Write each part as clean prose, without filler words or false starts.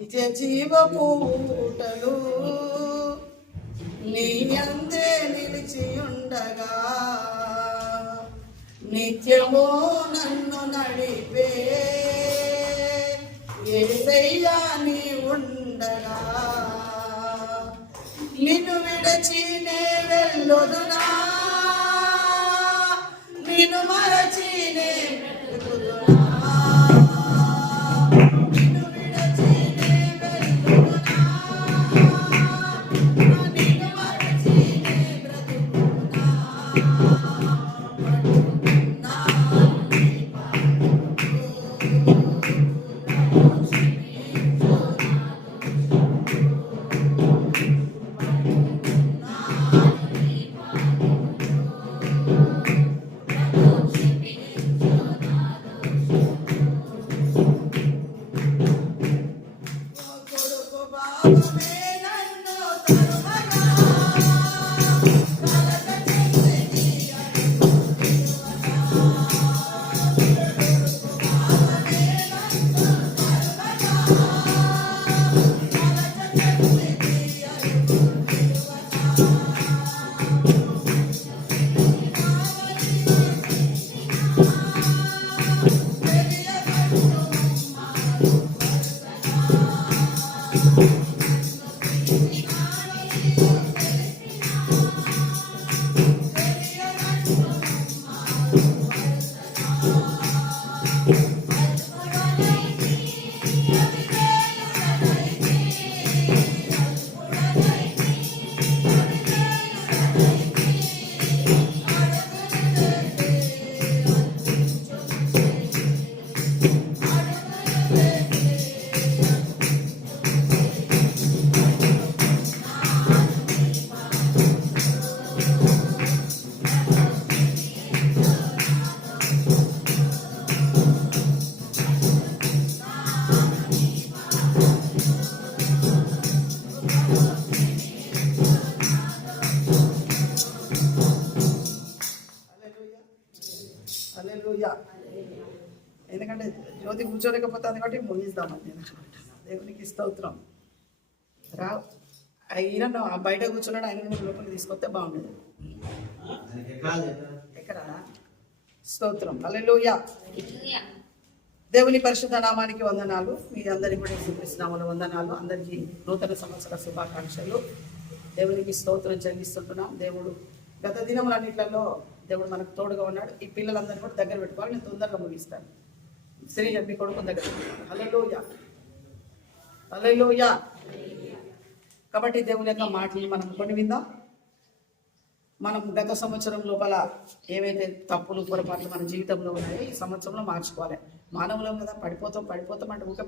నిత్య జీవ పూటలు నీ అందే నిలిచి ఉండగా నిత్యము నన్ను నడిపే యేసయ్యా నీ ఉండగా నిన్ను విడచి నే వెళ్ళొదునా నిన్ను మరచి నే ఎందుకంటే జ్యోతి కూర్చోలేకపోతే కాబట్టి ముగిస్తామని దేవునికి స్తోత్రం రా అయినా బయట కూర్చున్నాడు ఆయన లోపలికి తీసుకొస్తే బాగుండేది ఎక్కడ స్తోత్రం హల్లెలూయా దేవుని పరిశుద్ధ నామానికి వందనాలు మీ అందరికీ కూడా యేసుక్రీస్తునామములో వందనాలు అందరికీ నూతన సంవత్సర శుభాకాంక్షలు దేవునికి స్తోత్రం చెల్లిస్తుంటున్నాం దేవుడు గత దినములన్నిట్లలో దేవుడు మనకు తోడుగా ఉన్నాడు ఈ పిల్లలందరినీ కూడా దగ్గర పెట్టుకోవాలి నేను తొందరగా ముగిస్తాను శ్రీ చెప్పి కొడుకు దగ్గర హల్లెలూయా హల్లెలూయా కాబట్టి దేవుని యొక్క మాటలు మనం కొన్ని విందాం మనం గత సంవత్సరం లోపల ఏవైతే తప్పులు పొరపాట్లు మన జీవితంలో ఉన్నాయో ఈ సంవత్సరంలో మార్చుకోవాలి మానవులం కదా పడిపోతాం అంటే ఒక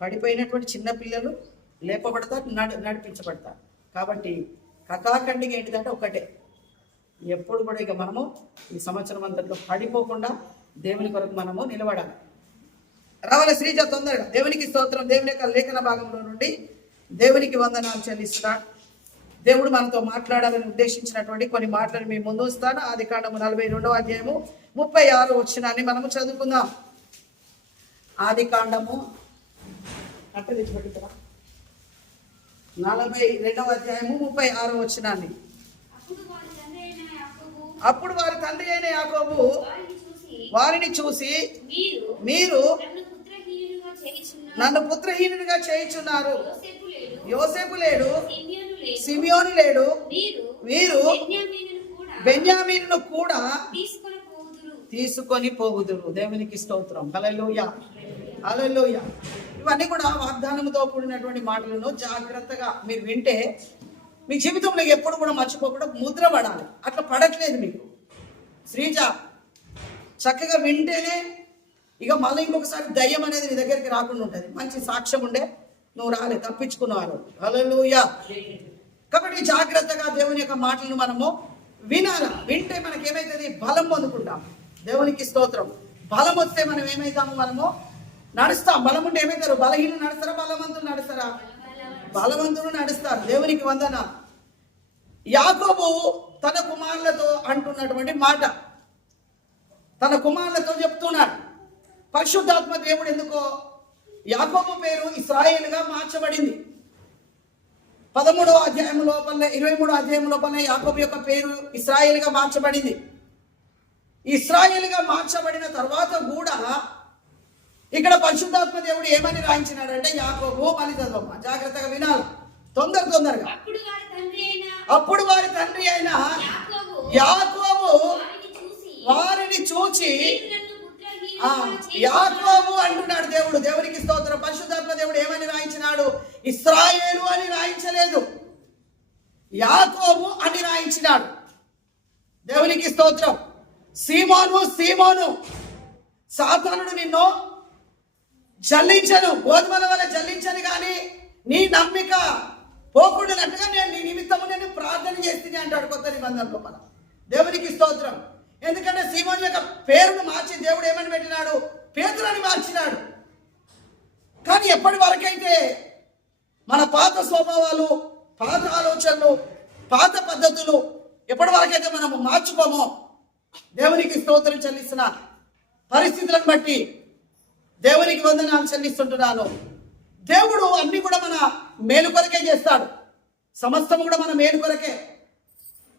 పడిపోయినటువంటి చిన్న పిల్లలు లేపబడతారు నడిపించబడతారు కాబట్టి కథాఖండిగా ఏంటిదంటే ఒకటే ఎప్పుడు కూడా ఇక మనము ఈ సంవత్సరం అంతట్లో పడిపోకుండా దేవుని కొరకు మనము నిలబడాలి రావాలి శ్రీజ తొందరగా దేవునికి స్తోత్రం దేవుని యొక్క లేఖన భాగంలో నుండి దేవునికి వందనాలు చెల్లిస్తున్నాడు దేవుడు మనతో మాట్లాడాలని ఉద్దేశించినటువంటి కొన్ని మాటలు మీ ముందు వస్తాను ఆదికాండము 42వ అధ్యాయము 36వ వచనాన్ని మనము చదువుకుందాం ఆదికాండము 42వ అధ్యాయము 36వ వచనాన్ని అప్పుడు వారి తండ్రి అయిన యాకోబు వారిని చూసి మీరు నన్ను పుత్రహీనుడిగా చేయుచున్నారు యోసేపు లేడు సిమియోను లేడు వీరు బెన్యామీనును కూడా తీసుకొని పోవుదురు దేవునికి స్తోత్రం హల్లెలూయా హల్లెలూయా ఇవన్నీ కూడా వాగ్దానంతో కూడినటువంటి మాటలను జాగ్రత్తగా మీరు వింటే మీ జీవితంలో ఎప్పుడు కూడా మర్చిపోకుండా ముద్ర పడాలి అట్లా పడట్లేదు మీకు శ్రీజ చక్కగా వింటేనే ఇక మళ్ళీ ఇంకొకసారి దయ్యం అనేది నీ దగ్గరికి రాకుండా ఉంటుంది మంచి సాక్ష్యం ఉండే నువ్వు రాలే తప్పించుకున్నావు హల్లెలూయా కాబట్టి జాగ్రత్తగా దేవుని యొక్క మాటలను మనము వినాలా వింటే మనకి ఏమైతుంది బలం పొందుకుంటాం దేవునికి స్తోత్రం బలం వస్తే మనం ఏమైతాము మనము నడుస్తాం బలం ఉంటే ఏమైతారు బలహీనులు నడుస్తారా బలవంతులు నడుస్తారా బలవంతులు నడుస్తారు దేవునికి వందన యాకోబు తన కుమారులతో అంటున్నటువంటి మాట తన కుమారులతో చెప్తున్నాడు పరిశుద్ధాత్మ దేవుడు ఎందుకో యాకోబు పేరు ఇశ్రాయేలుగా మార్చబడింది. 13వ అధ్యాయం లోపల 23వ అధ్యాయం లోపల యాకోబు యొక్క పేరు ఇశ్రాయేలుగా మార్చబడింది. ఇశ్రాయేలుగా మార్చబడిన తర్వాత కూడా ఇక్కడ పరిశుద్ధాత్మ దేవుడు ఏమని రాయించినాడంటే, యాకోబు మళ్ళీ చదవమ్మా, జాగ్రత్తగా వినాలి, తొందరగా. అప్పుడు వారి తండ్రి అయిన యాకోబు వారిని చూచి, యాకోబు అంటున్నాడు దేవుడు, దేవునికి స్తోత్రం. పరిశుద్ధాత్మ దేవుడు ఏమని రాయించినాడు? ఇశ్రాయేలు అని రాయించలేదు, యాకోబు అని రాయించినాడు. దేవునికి స్తోత్రం. సీమోను, సాతానుడు నిన్ను జల్లించను, గోధుమల వల్ల జల్లించను, కానీ నీ నమ్మిక పోకుండానట్టుగా నేను నీ నిమిత్తము నేను ప్రార్థన చేస్తుంది అంటాడు కొత్త నిబంధన లోపల. దేవునికి స్తోత్రం. ఎందుకంటే సీమోను యొక్క పేరును మార్చి దేవుడు ఏమని పెట్టినాడు? పేతురు అని మార్చినాడు. కానీ ఎప్పటి వరకైతే మన పాత స్వభావాలు, పాత ఆలోచనలు, పాత పద్ధతులు ఎప్పటి వరకైతే మనము మార్చుకోమో, దేవునికి స్తోత్రం చెల్లిస్తున్న పరిస్థితులను బట్టి దేవునికి వందనాలు చెల్లిస్తుంటున్నాను. దేవుడు అన్ని కూడా మన మేలు కొరకే చేస్తాడు, సమస్తం కూడా మన మేలు కొరకే.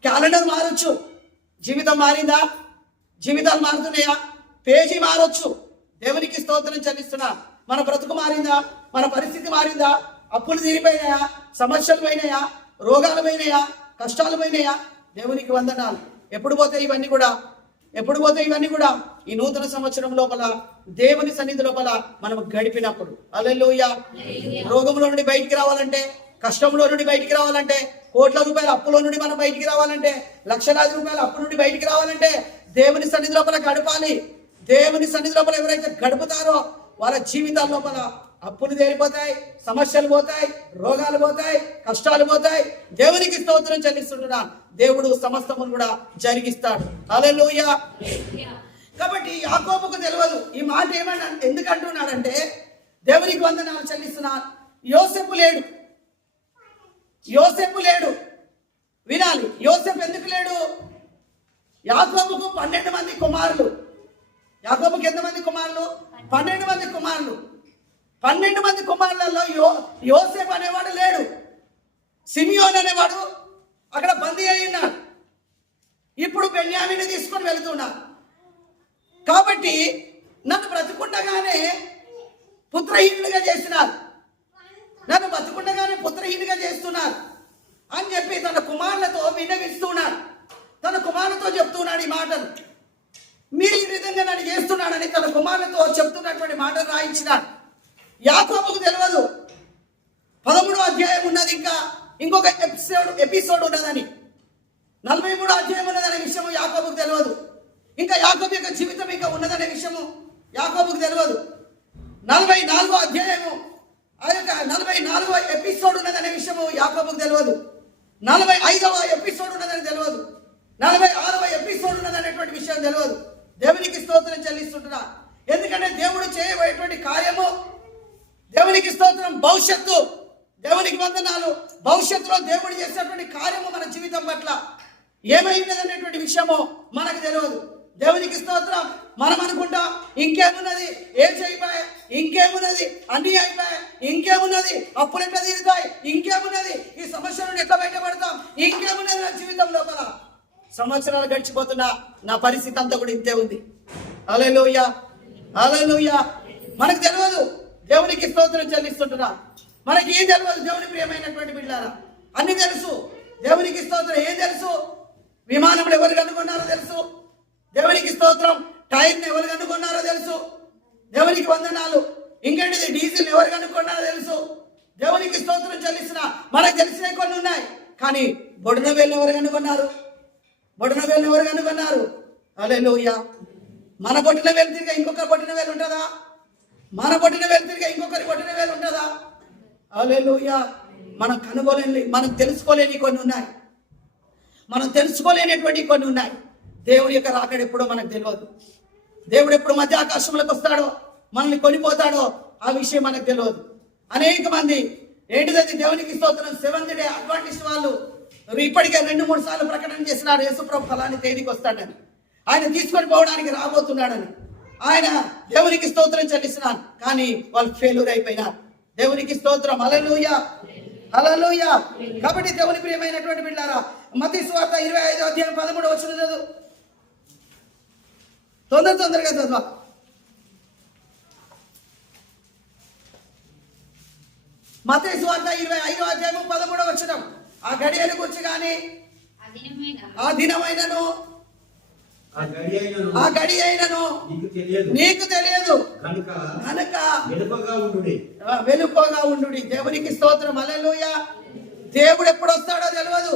క్యాలెండర్ మారొచ్చు, జీవితం మారిందా? జీవితాలు మారుతున్నాయా? పేజీ మారొచ్చు. దేవునికి స్తోత్రం చెల్లిస్తున్నా. మన బ్రతుకు మారిందా? మన పరిస్థితి మారిందా? అప్పులు తీరిపోయినాయా? సమస్యలు పోయినాయా? రోగాలు పోయినాయా? కష్టాలు పోయినాయా? దేవునికి వందనాలు. ఎప్పుడు పోతే ఇవన్నీ కూడా ఈ నూతన సంవత్సరం లోపల దేవుని సన్నిధి లోపల మనం గడిపినప్పుడు. హల్లెలూయా. రోగంలో నుండి బయటికి రావాలంటే, కష్టంలో నుండి బయటికి రావాలంటే, కోట్ల రూపాయల అప్పులో నుండి మనం బయటికి రావాలంటే, లక్షలాది రూపాయల అప్పు నుండి బయటికి రావాలంటే దేవుని సన్నిధి లోపల గడపాలి. దేవుని సన్నిధి లోపల ఎవరైతే గడుపుతారో వాళ్ళ జీవితాల లోపల అప్పులు తీరిపోతాయి, సమస్యలు పోతాయి, రోగాలు పోతాయి, కష్టాలు పోతాయి. దేవునికి స్తోత్రం చెల్లిస్తుంటున్నా. దేవుడు సమస్తమును కూడా జరిగిస్తాడు. హల్లెలూయా. కాబట్టి యాకోబుకు తెలియదు ఈ మాట ఏమన్నా ఎందుకు అంటున్నాడంటే, దేవునికి వందనాలు చెల్లిస్తున్నా. యోసేపు లేడు. వినాలి, యోసేపు ఎందుకు లేడు? యాకోబుకు 12 మంది కుమారులు. యాకోబుకు ఎంతమంది కుమారులు? 12 మంది కుమారులు. 12 మంది కుమారులలో యోసేపు అనేవాడు లేడు. సిమియోన్ అనేవాడు అక్కడ బందీ అయినాడు. ఇప్పుడు బెన్యామీని తీసుకొని వెళుతున్నాడు. కాబట్టి నన్ను బ్రతుకుండగానే పుత్రహీనుడిగా చేస్తున్నారు అని చెప్పి తన కుమారులతో విన్నవిస్తున్నాడు. తన కుమారులతో చెప్తున్నాడు ఈ మాటలు. మీరు ఈ విధంగా నన్ను చేస్తున్నాడని తన కుమారులతో చెప్తున్నటువంటి మాటలు రాయించినాడు. యాకోబుకు తెలియదు 13వ అధ్యాయం ఉన్నది, ఇంకొక ఎపిసోడ్ ఉన్నదని, 43వ అధ్యాయం ఉన్నదనే విషయము యాకోబుకు తెలియదు. ఇంకా యాకోబు యొక్క జీవితం ఇంకా ఉన్నదనే విషయము యాకోబుకు తెలియదు. 44వ అధ్యాయము, ఆ యొక్క 44వ ఎపిసోడ్ ఉన్నదనే విషయము యాకోబుకు తెలియదు. 45వ ఎపిసోడ్ ఉన్నదని తెలియదు. 46వ ఎపిసోడ్ ఉన్నదనేటువంటి విషయం తెలియదు. దేవునికి స్తోత్రం చెల్లిస్తుంటున్నా. ఎందుకంటే దేవుడు చేయబోయేటువంటి కార్యము, దేవునికి స్తోత్రం, భవిష్యత్తు, దేవునికి వందనాలు. భవిష్యత్తులో దేవుడు చేసేటువంటి కార్యము మన జీవితం పట్ల ఏమైనదనేటువంటి విషయము మనకు తెలియదు. దేవునికి స్తోత్రం. మనం అనుకుంటాం ఇంకేమున్నది, ఏం చేయిపోయి, ఇంకేమున్నది, అన్నీ అయిపోయాయి, ఇంకేమున్నది, అప్పులు ఎట్లా తీరుతాయి, ఇంకేమున్నది, ఈ సమస్య నుండి ఎట్లా బయటపడతాం, ఇంకేమున్నది. నా జీవితం లోపల సంవత్సరాలు గడిచిపోతున్నా నా పరిస్థితి అంతా కూడా ఇంతే ఉంది. హల్లెలూయా, హల్లెలూయా. మనకు తెలియదు. దేవునికి స్తోత్రం చెల్లిస్తుంటున్నా. మనకి ఏం తెలియదు. దేవుని ప్రియమైనటువంటి బిడ్డలారా, అన్ని తెలుసు. దేవునికి స్తోత్రం. ఏం తెలుసు? విమానంలో ఎవరు కనుగొన్నారో తెలుసు. దేవునికి స్తోత్రం. టైర్ని ఎవరు కనుగొన్నారో తెలుసు. దేవునికి వందనాలు. ఇంకేంటిది, డీజిల్ ఎవరు కనుగొన్నారో తెలుసు. దేవునికి స్తోత్రం చెల్లిస్తున్నా. మనకు తెలిసిన కొన్ని ఉన్నాయి, కానీ బొడిన వేలు ఎవరు కనుగొన్నారు? హల్లెలూయా. మన బొట్టిన వేలు తిరిగా ఇంకొకరి బొట్టిన వేలు ఉంటుందా? మన బొట్టిన వేలు తిరిగా ఇంకొకరి బొట్టిన వేలు ఉంటుందా? హల్లెలూయా. మనం కనుగొలేని, మనం తెలుసుకోలేని కొన్ని ఉన్నాయి. మనం తెలుసుకోలేనటువంటి కొన్ని ఉన్నాయి. దేవుడి యొక్క రాకడ ఎప్పుడో మనకు తెలియదు. దేవుడు ఎప్పుడు మధ్య ఆకాశంలోకి వస్తాడో, మనల్ని కొనిపోతాడో ఆ విషయం మనకు తెలియదు. అనేక మంది ఏంటిదది, దేవునికి స్తోత్రం, సెవెంత్ డే అడ్వాంటిస్ట్ వాళ్ళు ఇప్పటికే 2-3 సార్లు ప్రకటన చేసినారు, యేసుప్రభు ఫలాని తేదీకి వస్తాడని, ఆయన తీసుకొని పోవడానికి రాబోతున్నాడని. ఆయన దేవునికి స్తోత్రం చెల్లిస్తున్నాను, కానీ వాళ్ళు ఫెయిల్యూర్ అయిపోయినారు. దేవునికి స్తోత్రం. హల్లెలూయా, హల్లెలూయా. కాబట్టి దేవుని ప్రియమైనటువంటి బిడ్డలారా, మత్తయి సువార్త 25వ అధ్యాయం 13వ వచనం చదువు. తొందరగా చదువు. మత్తయి సువార్త 25వ అధ్యాయం 13వ వచనం. ఆ గడియను గురించి కానీ ఆ దినమైనను ఆ గడి అయినను నీకు తెలియదు కనుక వెలుపగా ఉండు. దేవునికి స్తోత్రం. హల్లెలూయా. దేవుడు ఎప్పుడు వస్తాడో తెలియదు.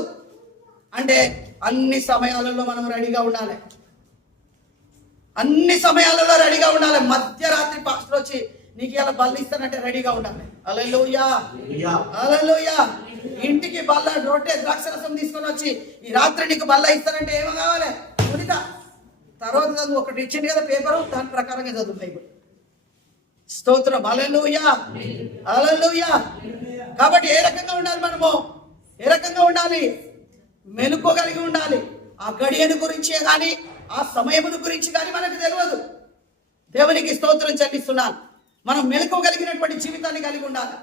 అంటే అన్ని సమయాలలో మనం రెడీగా ఉండాలి. అన్ని సమయాలలో రెడీగా ఉండాలి. మధ్యరాత్రి పాస్టర్ వచ్చి నీకు ఇలా బల్ల ఇస్తానంటే రెడీగా ఉండాలి. హల్లెలూయా, హల్లెలూయా. ఇంటికి బల్ల రొట్టె ద్రాక్షరసం తీసుకొని వచ్చి ఈ రాత్రి నీకు బల్ల ఇస్తానంటే ఏమో కావాలి? ఉనిత తర్వాత చదువు. ఒకటి ఇచ్చింది కదా పేపరు, దాని ప్రకారంగా చదువు బైబిల్. స్తోత్రం. హల్లెలూయా, హల్లెలూయా. కాబట్టి ఏ రకంగా ఉండాలి మనము? ఏ రకంగా ఉండాలి? మెలుకోగలిగి ఉండాలి. ఆ గడియను గురించి కానీ ఆ సమయమును గురించి కానీ మనకు తెలియదు. దేవునికి స్తోత్రం చెల్లిస్తున్నాను. మనం మెలుకోగలిగినటువంటి జీవితాన్ని కలిగి ఉండాలి.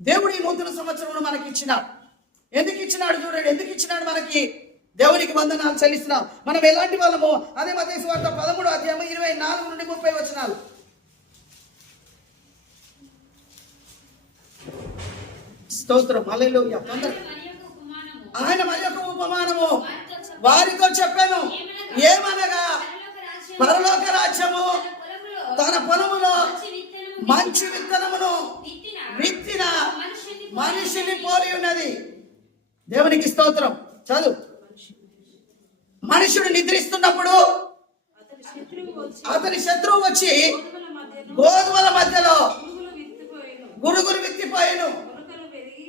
దేవుడు ఈ నూతన సంవత్సరంలో మనకి ఇచ్చినాడు. ఎందుకు ఇచ్చినాడు చూడండి. ఎందుకు ఇచ్చినాడు మనకి? దేవునికి వందనాలు చెల్లిస్తున్నాం. మనం ఎలాంటి వాళ్ళము? అదే మత్తయి సువార్త 13వ అధ్యాయం 24 నుండి 30 వచనాలు. స్తోత్రం. హల్లెలూయా. ఆయన మరి యొక్క ఉపమానము వారితో చెప్పాను. ఏమనగా పరలోక రాజ్యము తన పొలములో మంచి విత్తనమును విత్తిన మనిషిని పోలి ఉన్నది. దేవునికి స్తోత్రం. చదువు. మనుషుడు నిద్రిస్తున్నప్పుడు అతని శత్రువు వచ్చి గోధుమల మధ్యలో గురుగురు విత్తిపోయాను.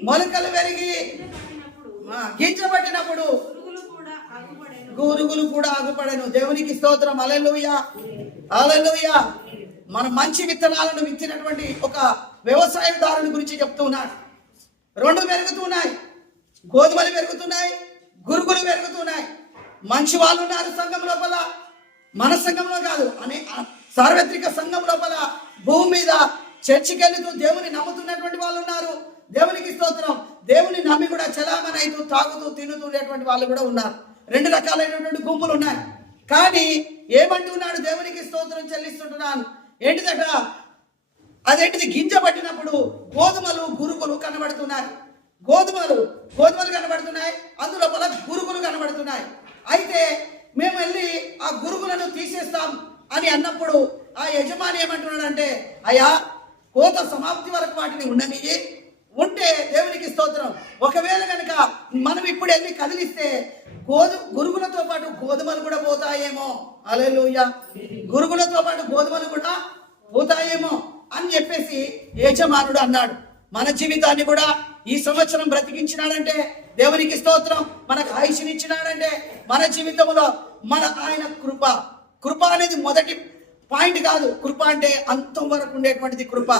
మొలకలు పెరిగి గింజబట్టినప్పుడు గురుగులు కూడా ఆగుపడను. దేవునికి స్తోత్రం. హల్లెలూయా, హల్లెలూయా. మనం మంచి విత్తనాలను విత్తినటువంటి ఒక వ్యవసాయదారుని గురించి చెప్తున్నాడు. రెండు పెరుగుతున్నాయి, గోధుమలు పెరుగుతున్నాయి, గురుగులు పెరుగుతున్నాయి. మంచి వాళ్ళు ఉన్నారు సంఘం లోపల, మన సంఘంలో కాదు అనే సార్వత్రిక సంఘం లోపల భూమి మీద చర్చికి వెళ్తూ దేవుని నమ్ముతున్నటువంటి వాళ్ళు ఉన్నారు. దేవునికి స్తోత్రం. దేవుని నమ్మి కూడా చలామణి అవుతూ తాగుతూ తినుతున్నటువంటి వాళ్ళు కూడా ఉన్నారు. రెండు రకాలైనటువంటి గుంపులు ఉన్నాయి. కానీ ఏమంటున్నాడు? దేవునికి స్తోత్రం చెల్లిస్తుంటున్నాను. ఏంటిదట? అదేంటిది? గింజ పట్టినప్పుడు గోధుమలు గురుగులు కనబడుతున్నాయి. గోధుమలు కనబడుతున్నాయి, అందులోపల గురుగులు కనబడుతున్నాయి. అయితే మేము వెళ్ళి ఆ గురుగులను తీసేస్తాం అని అన్నప్పుడు ఆ యజమాని ఏమంటున్నాడంటే, అయ్యా కోత సమాప్తి వరకు వాటిని ఉండనియ్యి, ఉంటే దేవునికి స్తోత్రం. ఒకవేళ కనుక మనం ఇప్పుడు వెళ్ళి కదిలిస్తే గురుగులతో పాటు గోధుమలు కూడా పోతాయేమో. హల్లెలూయా. గురుగులతో పాటు గోధుమలు కూడా పోతాయేమో అని చెప్పేసి యజమానుడు అన్నాడు. మన జీవితాన్ని కూడా ఈ సంవత్సరం బ్రతికించినాడంటే దేవునికి స్తోత్రం. మనకు ఆయుష్నిచ్చినాడంటే మన జీవితంలో ఆయన కృప అనేది మొదటి పాయింట్ కాదు. కృప అంటే అంతం వరకు ఉండేటువంటిది కృప.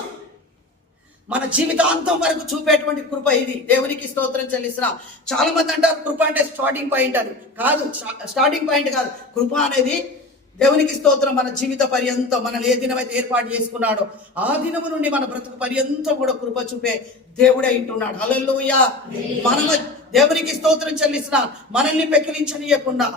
మన జీవితాంతం వరకు చూపేటువంటి కృప ఇది. దేవునికి స్తోత్రం చెల్లిస్తున్నా. చాలా మంది అంటారు కృప అంటే స్టార్టింగ్ పాయింట్ అని. కాదు, స్టార్టింగ్ పాయింట్ కాదు. కృప అనేది దేవునికి స్తోత్రం మన జీవిత పర్యంతం, మనల్ని ఏ దినమైతే ఏర్పాటు చేసుకున్నాడో ఆ దినము నుండి మన బ్రతుకు పర్యంతం కూడా కృప చూపే దేవుడే ఇంటున్నాడు. హల్లెలూయా. మనము దేవునికి స్తోత్రం చెల్లిస్తున్నా. మనల్ని పెకిలించనీయకుండా,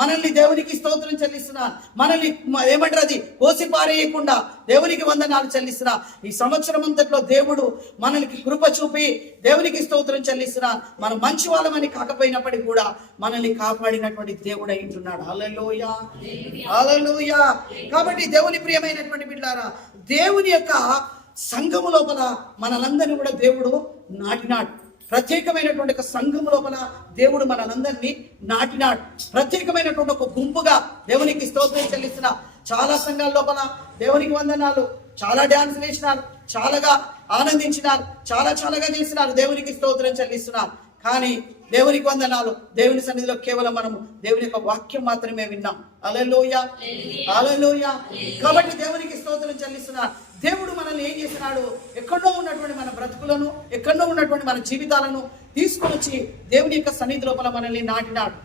మనల్ని దేవునికి స్తోత్రం చెల్లిస్తున్నా, మనల్ని ఏమంటారు అది కోసి పారేయకుండా దేవునికి వందనాలు చెల్లిస్తున్నా. ఈ సంవత్సరం అంతట్లో దేవుడు మనల్ని కృప చూపి దేవునికి స్తోత్రం చెల్లిస్తున్నా. మనం మంచి వాళ్ళమని కాకపోయినప్పటికీ కూడా మనల్ని కాపాడినటువంటి దేవుడు అయింటున్నాడు. హల్లెలూయా, హల్లెలూయా. కాబట్టి దేవుని ప్రియమైనటువంటి బిడ్డలారా, దేవుని యొక్క సంఘము లోపల మనలందరినీ కూడా దేవుడు నాటినాడు. ప్రత్యేకమైనటువంటి ఒక సంఘం లోపల దేవుడు మనందరినీ నాటినాడు. ప్రత్యేకమైనటువంటి ఒక గుంపుగా దేవునికి స్తోత్రం చెల్లిస్తున్నా. చాలా సంఘాల లోపల దేవునికి వందనాలు, చాలా డ్యాన్స్ వేసినారు, చాలాగా ఆనందించినారు, చాలాగా చేసినారు. దేవునికి స్తోత్రం చెల్లిస్తున్నారు. కానీ దేవునికి వందనాలు, దేవుని సన్నిధిలో కేవలం మనము దేవుని యొక్క వాక్యం మాత్రమే విన్నాం. హల్లెలూయా, హల్లెలూయా. కాబట్టి దేవునికి స్తోత్రం చెల్లిస్తున్నా. దేవుడు మనల్ని ఏం చేసినాడు? ఎక్కడో ఉన్నటువంటి మన బ్రతుకులను, ఎక్కడో ఉన్నటువంటి మన జీవితాలను తీసుకొని వచ్చి దేవుని యొక్క సన్నిధి లోపల మనల్ని నాటినాడు.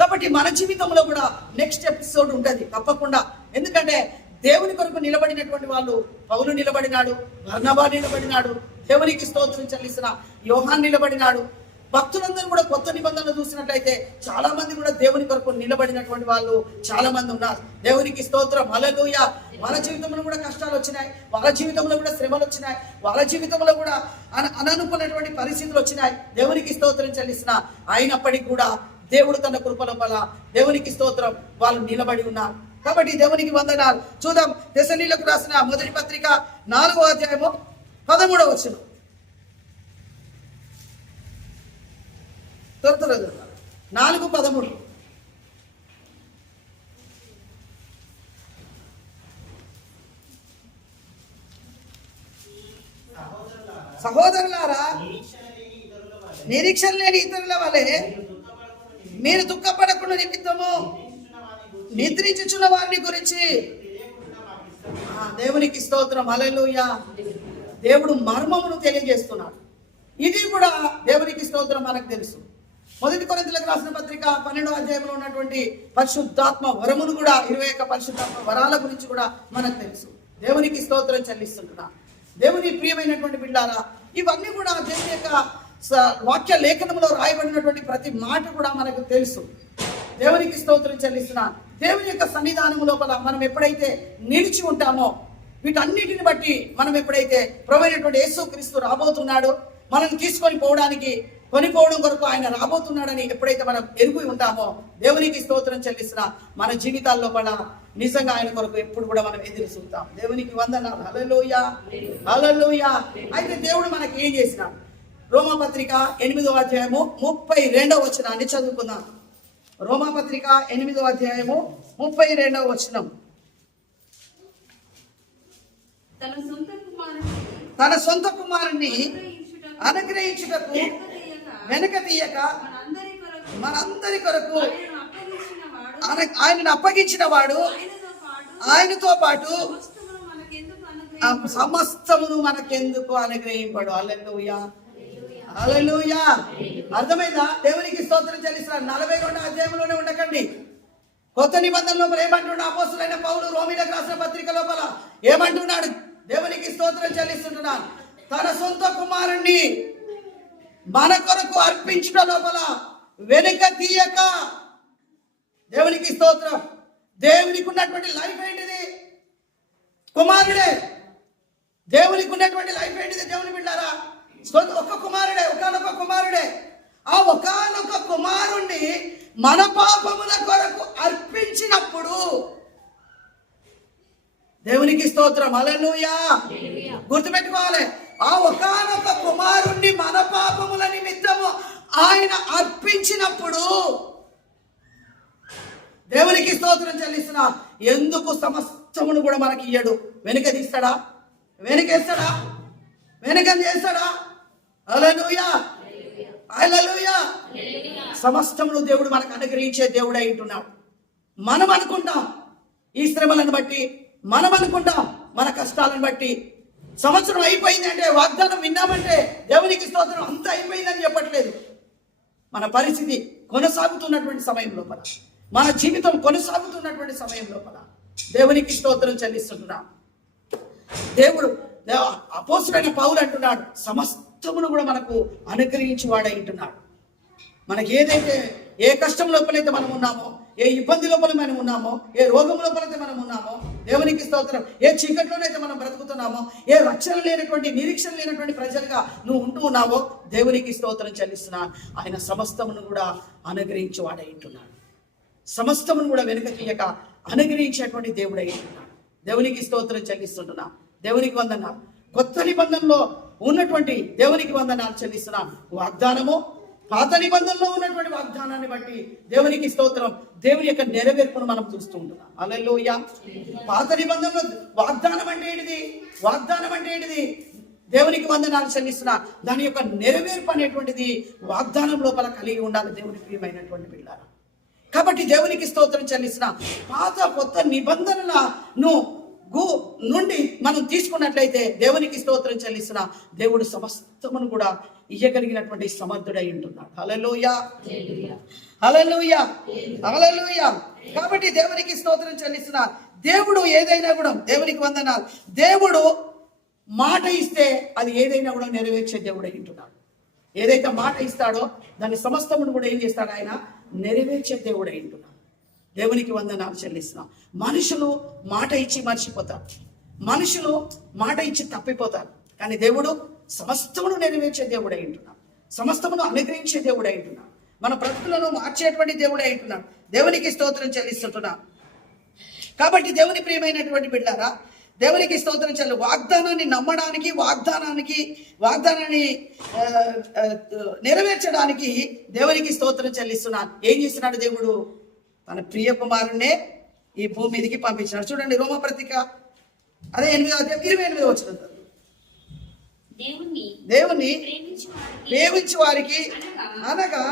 కాబట్టి మన జీవితంలో కూడా నెక్స్ట్ ఎపిసోడ్ ఉంటుంది తప్పకుండా. ఎందుకంటే దేవుని కొరకు నిలబడినటువంటి వాళ్ళు, పౌలు నిలబడినాడు, బర్నబా నిలబడినాడు, దేవునికి స్తోత్రం చెల్లిస్తున్న యోహాన్ నిలబడినాడు. భక్తులందరూ కూడా కొత్త నిబంధనలు చూసినట్లయితే చాలా మంది కూడా దేవుని కొరకు నిలబడినటువంటి వాళ్ళు చాలా మంది ఉన్నారు. దేవునికి స్తోత్రం, హల్లెలూయా. వాళ్ళ జీవితంలో కూడా కష్టాలు వచ్చినాయి, వాళ్ళ జీవితంలో కూడా శ్రమలు వచ్చినాయి, వాళ్ళ జీవితంలో కూడా అననుకున్నటువంటి పరిస్థితులు వచ్చినాయి. దేవునికి స్తోత్రం చెల్లిస్తున్న అయినప్పటికీ కూడా దేవుడు తన కృప లోపల, దేవునికి స్తోత్రం, వాళ్ళు నిలబడి ఉన్నారు. కాబట్టి దేవునికి వందనాలు. చూద్దాం తెస్సలోనికీయులకు రాసిన మొదటి పత్రిక 4వ అధ్యాయము 13వ వచనం. త్వరగా 4:13. సహోదరులారా, నిరీక్షణ లేని ఇతరుల వలె మీరు దుఃఖపడకుండా నిమిత్తము నిద్రించుచున్న వారిని గురించి. దేవునికి స్తోత్రం, హల్లెలూయా. దేవుడు మర్మమును తెలియజేస్తున్నాడు. ఇది కూడా దేవునికి స్తోత్రం మనకు తెలుసు. మొదటి కొరింథీయులకు రాసిన పత్రిక 12వ అధ్యాయంలో ఉన్నటువంటి పరిశుద్ధాత్మ వరమును కూడా, 21 పరిశుద్ధాత్మ వరాల గురించి కూడా మనకు తెలుసు. దేవునికి స్తోత్రం చెల్లిస్తుంటున్నా. దేవుని ప్రియమైనటువంటి బిడ్డలారా, ఇవన్నీ కూడా దేవుని యొక్క వాక్య లేఖనంలో రాయబడినటువంటి ప్రతి మాట కూడా మనకు తెలుసు. దేవునికి స్తోత్రం చెల్లిస్తున్నా. దేవుని యొక్క సన్నిధానం లోపల మనం ఎప్పుడైతే నిలిచి ఉంటామో, వీటన్నిటిని బట్టి మనం ఎప్పుడైతే ప్రభువైనటువంటి యేసుక్రీస్తు రాబోతున్నాడు, మనల్ని తీసుకొని పోవడానికి, కొనిపోవడం కొరకు ఆయన రాబోతున్నాడని ఎప్పుడైతే మనం ఎరుగు ఉంటామో, దేవునికి స్తోత్రం చెల్లిస్తున్నా, మన జీవితాల లోపల నిజంగా ఆయన కొరకు ఎప్పుడు కూడా మనం ఎదురు చూస్తాం. దేవునికి వందనాలు, హల్లెలూయా, హల్లెలూయా. అయితే దేవుడు మనకి ఏం చేసినాడు? రోమాపత్రిక 8వ అధ్యాయము 32వ వచనాన్ని చదువుకుందాం. రోమాపత్రిక 8వ అధ్యాయము 32వ వచనం. తన సొంత కుమారుణ్ణి అనుగ్రహించుటకు వెనక తీయక మనందరి కొరకు ఆయనను అప్పగించిన వాడు, ఆయనతో పాటు సమస్తమును మనకెందుకు అనుగ్రహింపడు. హల్లెలూయా, హల్లెలూయా. అర్థమైందా? దేవునికి స్తోత్రం చెల్లిస్తున్నారు. 42వ అధ్యాయంలోనే ఉండకండి. కొత్త నిబంధనలో ఏమంటున్నాడు అపోస్తలుడైన పౌలు రోమీయులకు రాసిన పత్రిక లోపల ఏమంటున్నాడు? దేవునికి స్తోత్రం చెల్లిస్తుంటున్నాను. తన సొంత కుమారుణ్ణి మన కొరకు అర్పించుట లోపల వెనుక తీయక. దేవునికి స్తోత్రం. దేవునికి ఉన్నటువంటి లైఫ్ ఏంటిది? కుమారుడే. దేవునికి ఉన్నటువంటి లైఫ్ ఏంటిది? దేవుని బిడ్డారా, ఒక్క కుమారుడే, ఒకానొక కుమారుడే. ఆ ఒకానొక కుమారుణ్ణి మన పాపముల కొరకు అర్పించినప్పుడు, దేవునికి స్తోత్రం, హల్లెలూయా. గుర్తుపెట్టుకోవాలి, ఆ ఒకానొక కుమారుణ్ణి మన పాపముల నిమిత్తము ఆయన అర్పించినప్పుడు, దేవునికి స్తోత్రం చెల్లిస్తున్నా, ఎందుకు సమస్తమును కూడా మనకి ఇయ్యడు? వెనుక తీస్తాడా? వెనుకేస్తాడా? వెనుకని చేస్తాడా? హల్లెలూయా, హల్లెలూయా. సమస్తమును దేవుడు మనకు అనుగ్రహించే దేవుడు అయి ఉంటున్నాడు. మనం అనుకుంటాం ఈ శ్రమలను బట్టి, మనం అనుకుంటాం మన కష్టాలను బట్టి, సంవత్సరం అయిపోయింది అంటే, వాగ్దానం విన్నామంటే దేవునికి స్తోత్రం అంతా అయిపోయిందని చెప్పట్లేదు. మన పరిస్థితి కొనసాగుతున్నటువంటి సమయం లోపల, మన జీవితం కొనసాగుతున్నటువంటి సమయం లోపల దేవునికి స్తోత్రం చెల్లిస్తున్నాం. దేవుడు అపోస్తలుడైన పౌలు అంటున్నాడు, సమస్తమును కూడా మనకు అనుగ్రహించి వాడై ఉంటున్నాడు. మనకి ఏదైతే, ఏ కష్టం లోపలైతే మనం ఉన్నామో, ఏ ఇబ్బంది లోపల మనం ఉన్నామో, ఏ రోగం లోపలైతే మనం ఉన్నామో, దేవునికి స్తోత్రం, ఏ చీకట్లోనైతే మనం బ్రతుకుతున్నామో, ఏ రక్షణ లేనటువంటి, నిరీక్షణ లేనటువంటి ప్రజలుగా నువ్వు ఉంటూ ఉన్నావో, దేవునికి స్తోత్రం చెల్లిస్తున్నా. ఆయన సమస్తమును కూడా అనుగ్రహించి వాడై ఉంటున్నాడు. సమస్తమును కూడా వెనుక తీయక అనుగ్రహించేటువంటి దేవుడై ఉంటున్నాడు. దేవునికి స్తోత్రం చెల్లిస్తుంటున్నా. దేవునికి వందనాలు. కొత్త నిబంధనలో ఉన్నటువంటి దేవునికి వందనాలు చెల్లిస్తున్నా. వాగ్దానము పాత నిబంధనలో ఉన్నటువంటి వాగ్దానాన్ని బట్టి దేవునికి స్తోత్రం, దేవుని యొక్క నెరవేర్పును మనం చూస్తూ ఉంటున్నాం. హల్లెలూయా. పాత నిబంధనలో వాగ్దానం అంటే ఏంటిది? వాగ్దానం అంటే ఏంటిది? దేవునికి వందనాలు చెల్లిస్తున్నా. దాని యొక్క నెరవేర్పు అనేటువంటిది వాగ్దానం లోపల కలిగి ఉండాలి దేవుని ప్రియమైనటువంటి బిడ్డలారా. కాబట్టి దేవునికి స్తోత్రం చెల్లిస్తున్నా. పాత కొత్త నిబంధనల నుండి మనం తీసుకున్నట్లయితే దేవునికి స్తోత్రం చెల్లిస్తున్నా. దేవుడు సమస్తమును కూడా ఇయ్యగలిగినటువంటి సమర్థుడై ఉంటున్నాడు. హల్లెలూయా, హల్లెలూయా, హల్లెలూయా. కాబట్టి దేవునికి స్తోత్రం చెల్లిస్తున్నా. దేవుడు ఏదైనా కూడా, దేవునికి వందనాలు, దేవుడు మాట ఇస్తే అది ఏదైనా కూడా నెరవేర్చే దేవుడు అంటున్నాడు. ఏదైతే మాట ఇస్తాడో దాన్ని సమస్తమును కూడా ఏం చేస్తాడు? ఆయన నెరవేర్చే దేవుడు అంటున్నాడు. దేవునికి వందనాలు చెల్లిస్తున్నాం. మనుషులు మాట ఇచ్చి మర్చిపోతారు, మనుషులు మాట ఇచ్చి తప్పిపోతారు. కానీ దేవుడు సమస్తమును నెరవేర్చే దేవుడు అంటున్నాడు, సమస్తమును అనుగ్రహించే దేవుడు అంటున్నాడు, మన బ్రతుకులను మార్చేటువంటి దేవుడు అంటున్నాడు. దేవునికి స్తోత్రం చెల్లిస్తున్నాం. కాబట్టి దేవుని ప్రియమైనటువంటి బిడ్డారా, దేవునికి స్తోత్రం చెల్లి వాగ్దానాన్ని నమ్మడానికి, వాగ్దానాన్ని నెరవేర్చడానికి దేవునికి స్తోత్రం చెల్లిస్తున్నాను. ఏం చేస్తున్నాడు దేవుడు? తన ప్రియ కుమారుణ్ణే ఈ భూమి మీదకి పంపించినాడు. చూడండి, రోమపత్రిక అదే 8వ అధ్యాయం 28వ వచనం. దేవుణ్ణి ప్రేమించు వారికి అనగా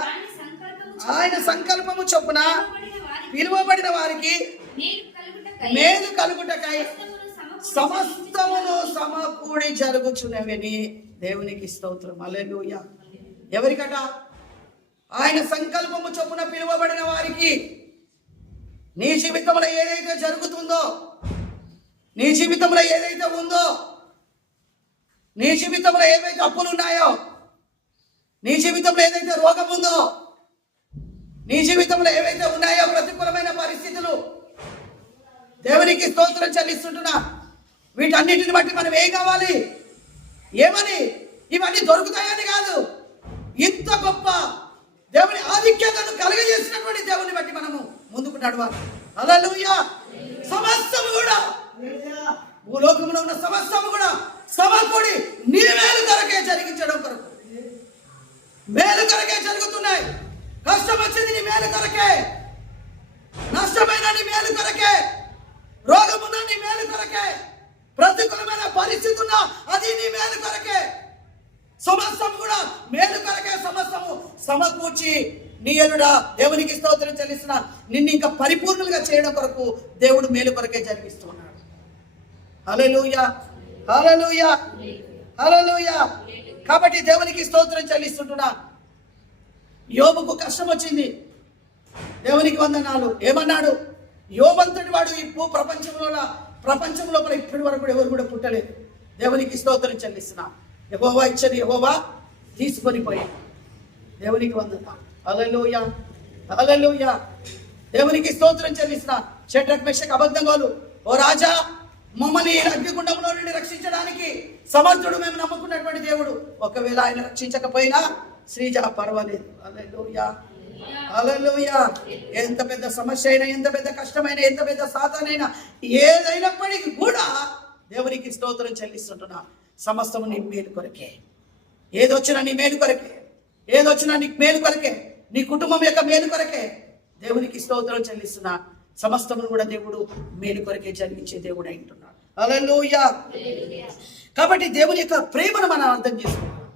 ఆయన సంకల్పము చొప్పున పిలువబడిన వారికి మేలు కలుగుటకై సమస్తమును సమకూడి జరుగుచున్నవని దేవునికి స్తోత్రం. హల్లెలూయా. ఎవరికట? ఆయన సంకల్పము చొప్పున పిలువబడిన వారికి. నీ జీవితంలో ఏదైతే జరుగుతుందో, నీ జీవితంలో ఏదైతే ఉందో, నీ జీవితంలో ఏవైతే అప్పులు ఉన్నాయో, నీ జీవితంలో ఏదైతే రోగం ఉందో, నీ జీవితంలో ఏవైతే ఉన్నాయో ప్రతికూలమైన పరిస్థితులు, దేవునికి స్తోత్రం చెల్లిస్తుంటున్నా. వీటన్నిటిని బట్టి మనం ఏం కావాలి? ఏమని? ఇవన్నీ దొరుకుతాయని కాదు, ఇంత గొప్ప దేవుని ఆధిక్యతను కలుగజేసినటువంటి దేవుని బట్టి మనము ముందుకు నడవాలి. హల్లెలూయా. సమస్తము కూడా, భూలోకంలో ఉన్న సమస్తము కూడా సమకూడి నీ మేలు కొరకే జరిగించడం కొరకు, మేలు కొరకే జరుగుతున్నాయి. కష్టం వచ్చింది నీ మేలు కొరకే, నష్టమైన నీ మేలు కొరకే, రోగమున్న నీ మేలు కొరకే, ప్రతికూలమైన పరిస్థితి ఉన్నా అది నీ మేలు కొరకే. సమస్తం కూడా మేలు కొరకే సమస్తము సమకూర్చి నీ ఎలుడా దేవునికి స్తోత్రం చెల్లిస్తున్నా. నిన్ను ఇంకా పరిపూర్ణంగా చేయడం కొరకు దేవుడు మేలు కొరకే జరిగిస్తున్నాడు. హల్లెలూయా, హల్లెలూయా, హల్లెలూయా. కాబట్టి దేవునికి స్తోత్రం చెల్లిస్తుంటున్నా. యోబుకు కష్టం వచ్చింది, దేవునికి వందనాలు. ఏమన్నాడు? యోబంతటి వాడు ఈ ప్రపంచం లోపల ఇప్పటి వరకు ఎవరు కూడా పుట్టలేదు. దేవునికి స్తోత్రం చెల్లిస్తున్నా. యెహోవా ఇచ్చని యెహోవా తీసుకొని పోయాడు. దేవునికి వందనాలు. హల్లెలూయా, హల్లెలూయా. దేవునికి స్తోత్రం చెల్లిస్తున్నా. షడ్రక్ మెషక్ అబద్ధంగోలు, ఓ రాజా, మమ్మల్ని అగ్నిగుండంలో నుండి రక్షించడానికి సమర్థుడు మేము నమ్ముకున్నటువంటి దేవుడు. ఒకవేళ ఆయన రక్షించకపోయినా శ్రీజ పర్వాలేదు. హల్లెలూయా, హల్లెలూయా. ఎంత పెద్ద సమస్య అయినా, ఎంత పెద్ద కష్టమైన, ఎంత పెద్ద సాధనైనా, ఏదైనప్పటికీ కూడా దేవునికి స్తోత్రం చెల్లిస్తుంటున్నా. సమస్తము నీ మేలు కొరకే. ఏదొచ్చినా నీ మేలు కొరకే, ఏదొచ్చినా నీ మేలు కొరకే, నీ కుటుంబం యొక్క మేలు కొరకే. దేవునికి స్తోత్రం చెల్లిస్తున్నా. సమస్తమును కూడా దేవుడు మేలు కొరకే జరిగించే దేవుడు అంటున్నాడు. హల్లెలూయా. కాబట్టి దేవుని యొక్క ప్రేమను మనం అర్థం చేసుకోవాలి,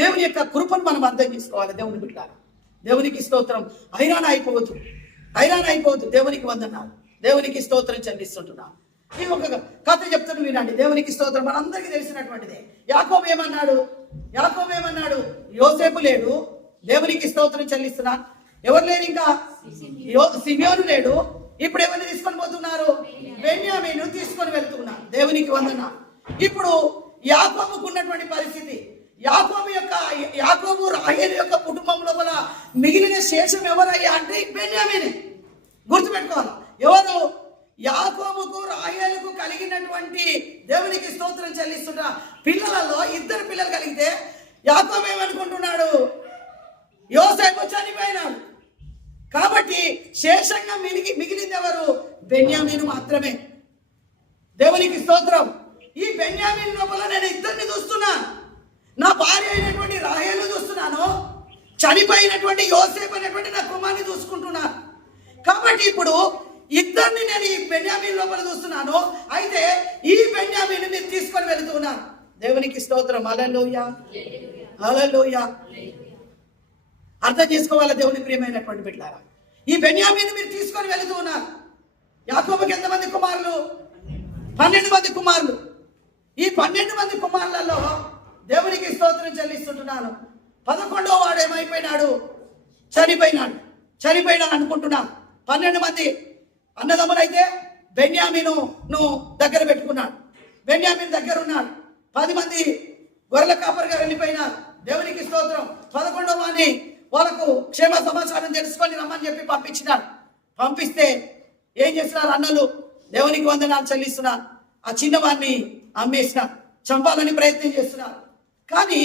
దేవుని యొక్క కృపను మనం అర్థం చేసుకోవాలి. దేవుని బిడ్డలారా, దేవునికి స్తోత్రం. హైరాణ అయిపోవద్దు. దేవునికి వందనాలు, దేవునికి స్తోత్రం చెల్లిస్తుంటున్నా. ఈ ఒక కథ చెప్తాను వినండి. దేవునికి స్తోత్రం, మనందరికీ తెలిసినటువంటిదే. యాకోబు ఏమన్నాడు? యోసేపు లేడు, దేవునికి స్తోత్రం చెల్లిస్తున్నా. ఎవరు లేరు? ఇంకా సిమియోను లేడు. ఇప్పుడు ఎవరిని తీసుకొని పోతున్నారు? బెన్యామీను తీసుకొని వెళ్తున్నారు. దేవునికి వందనాలు. ఇప్పుడు యాకోబుకు ఉన్నటువంటి పరిస్థితి, యాకోబు రాహేలు యొక్క కుటుంబం లోపల మిగిలిన శేషం ఎవరయ్యా అంటే బెన్యామీనే. గుర్తుపెట్టుకోవాలి. ఎవరు? యాకోబుకు రాహేలుకు కలిగినటువంటి, దేవునికి స్తోత్రం చెల్లిస్తున్నా, పిల్లలలో 2 పిల్లలు కలిగితే యాకోబు ఏమనుకుంటున్నాడు? యోసేపు చనిపోయినాడు కాబట్టి శేషంగా మిగిలింది ఎవరు? బెన్యామీను మాత్రమే. దేవునికి స్తోత్రం. ఈ బెన్యామీను లోపల నేను 2 చూస్తున్నా. నా భార్య అయినటువంటి రాహేలు చూస్తున్నాను, చనిపోయినటువంటి యోసేపు అనేటువంటి నా కుమార్ని చూసుకుంటున్నాను. కాబట్టి ఇప్పుడు 2 నేను ఈ బెన్యామీను లోపల చూస్తున్నాను. అయితే ఈ బెన్యామీను నేను తీసుకొని వెళుతున్నాను. దేవునికి స్తోత్రం. హల్లెలూయా, హల్లెలూయా. అర్థం చేసుకోవాలి దేవుని ప్రియమైనటువంటి బిడ్డలారా. ఈ బెన్యామీను మీరు తీసుకొని వెళుతూ ఉన్నారు. యాకోబుకి ఎంతమంది కుమారులు? 12 మంది కుమారులు. ఈ 12 మంది కుమారులలో దేవునికి స్తోత్రం చెల్లిస్తుంటున్నాను. 11వ వాడు ఏమైపోయినాడు? చనిపోయినాడు అనుకుంటున్నాను. 12 మంది అన్నదమ్ములైతే బెన్యామీను దగ్గర పెట్టుకున్నాడు. బెన్యామీను దగ్గర ఉన్నాడు. 10 మంది గొర్రెల కాపరిగా వెళ్ళిపోయినారు. దేవునికి స్తోత్రం. 11వ వాడిని వాళ్ళకు క్షేమ సమాచారం తెలుసుకొని రమ్మని చెప్పి పంపించినారు. పంపిస్తే ఏం చేస్తున్నారు అన్నలు? దేవునికి వందనాలు చెల్లిస్తున్నారు. ఆ చిన్నవాడిని అమ్మేసిన చంపాలని ప్రయత్నం చేస్తున్నారు. కానీ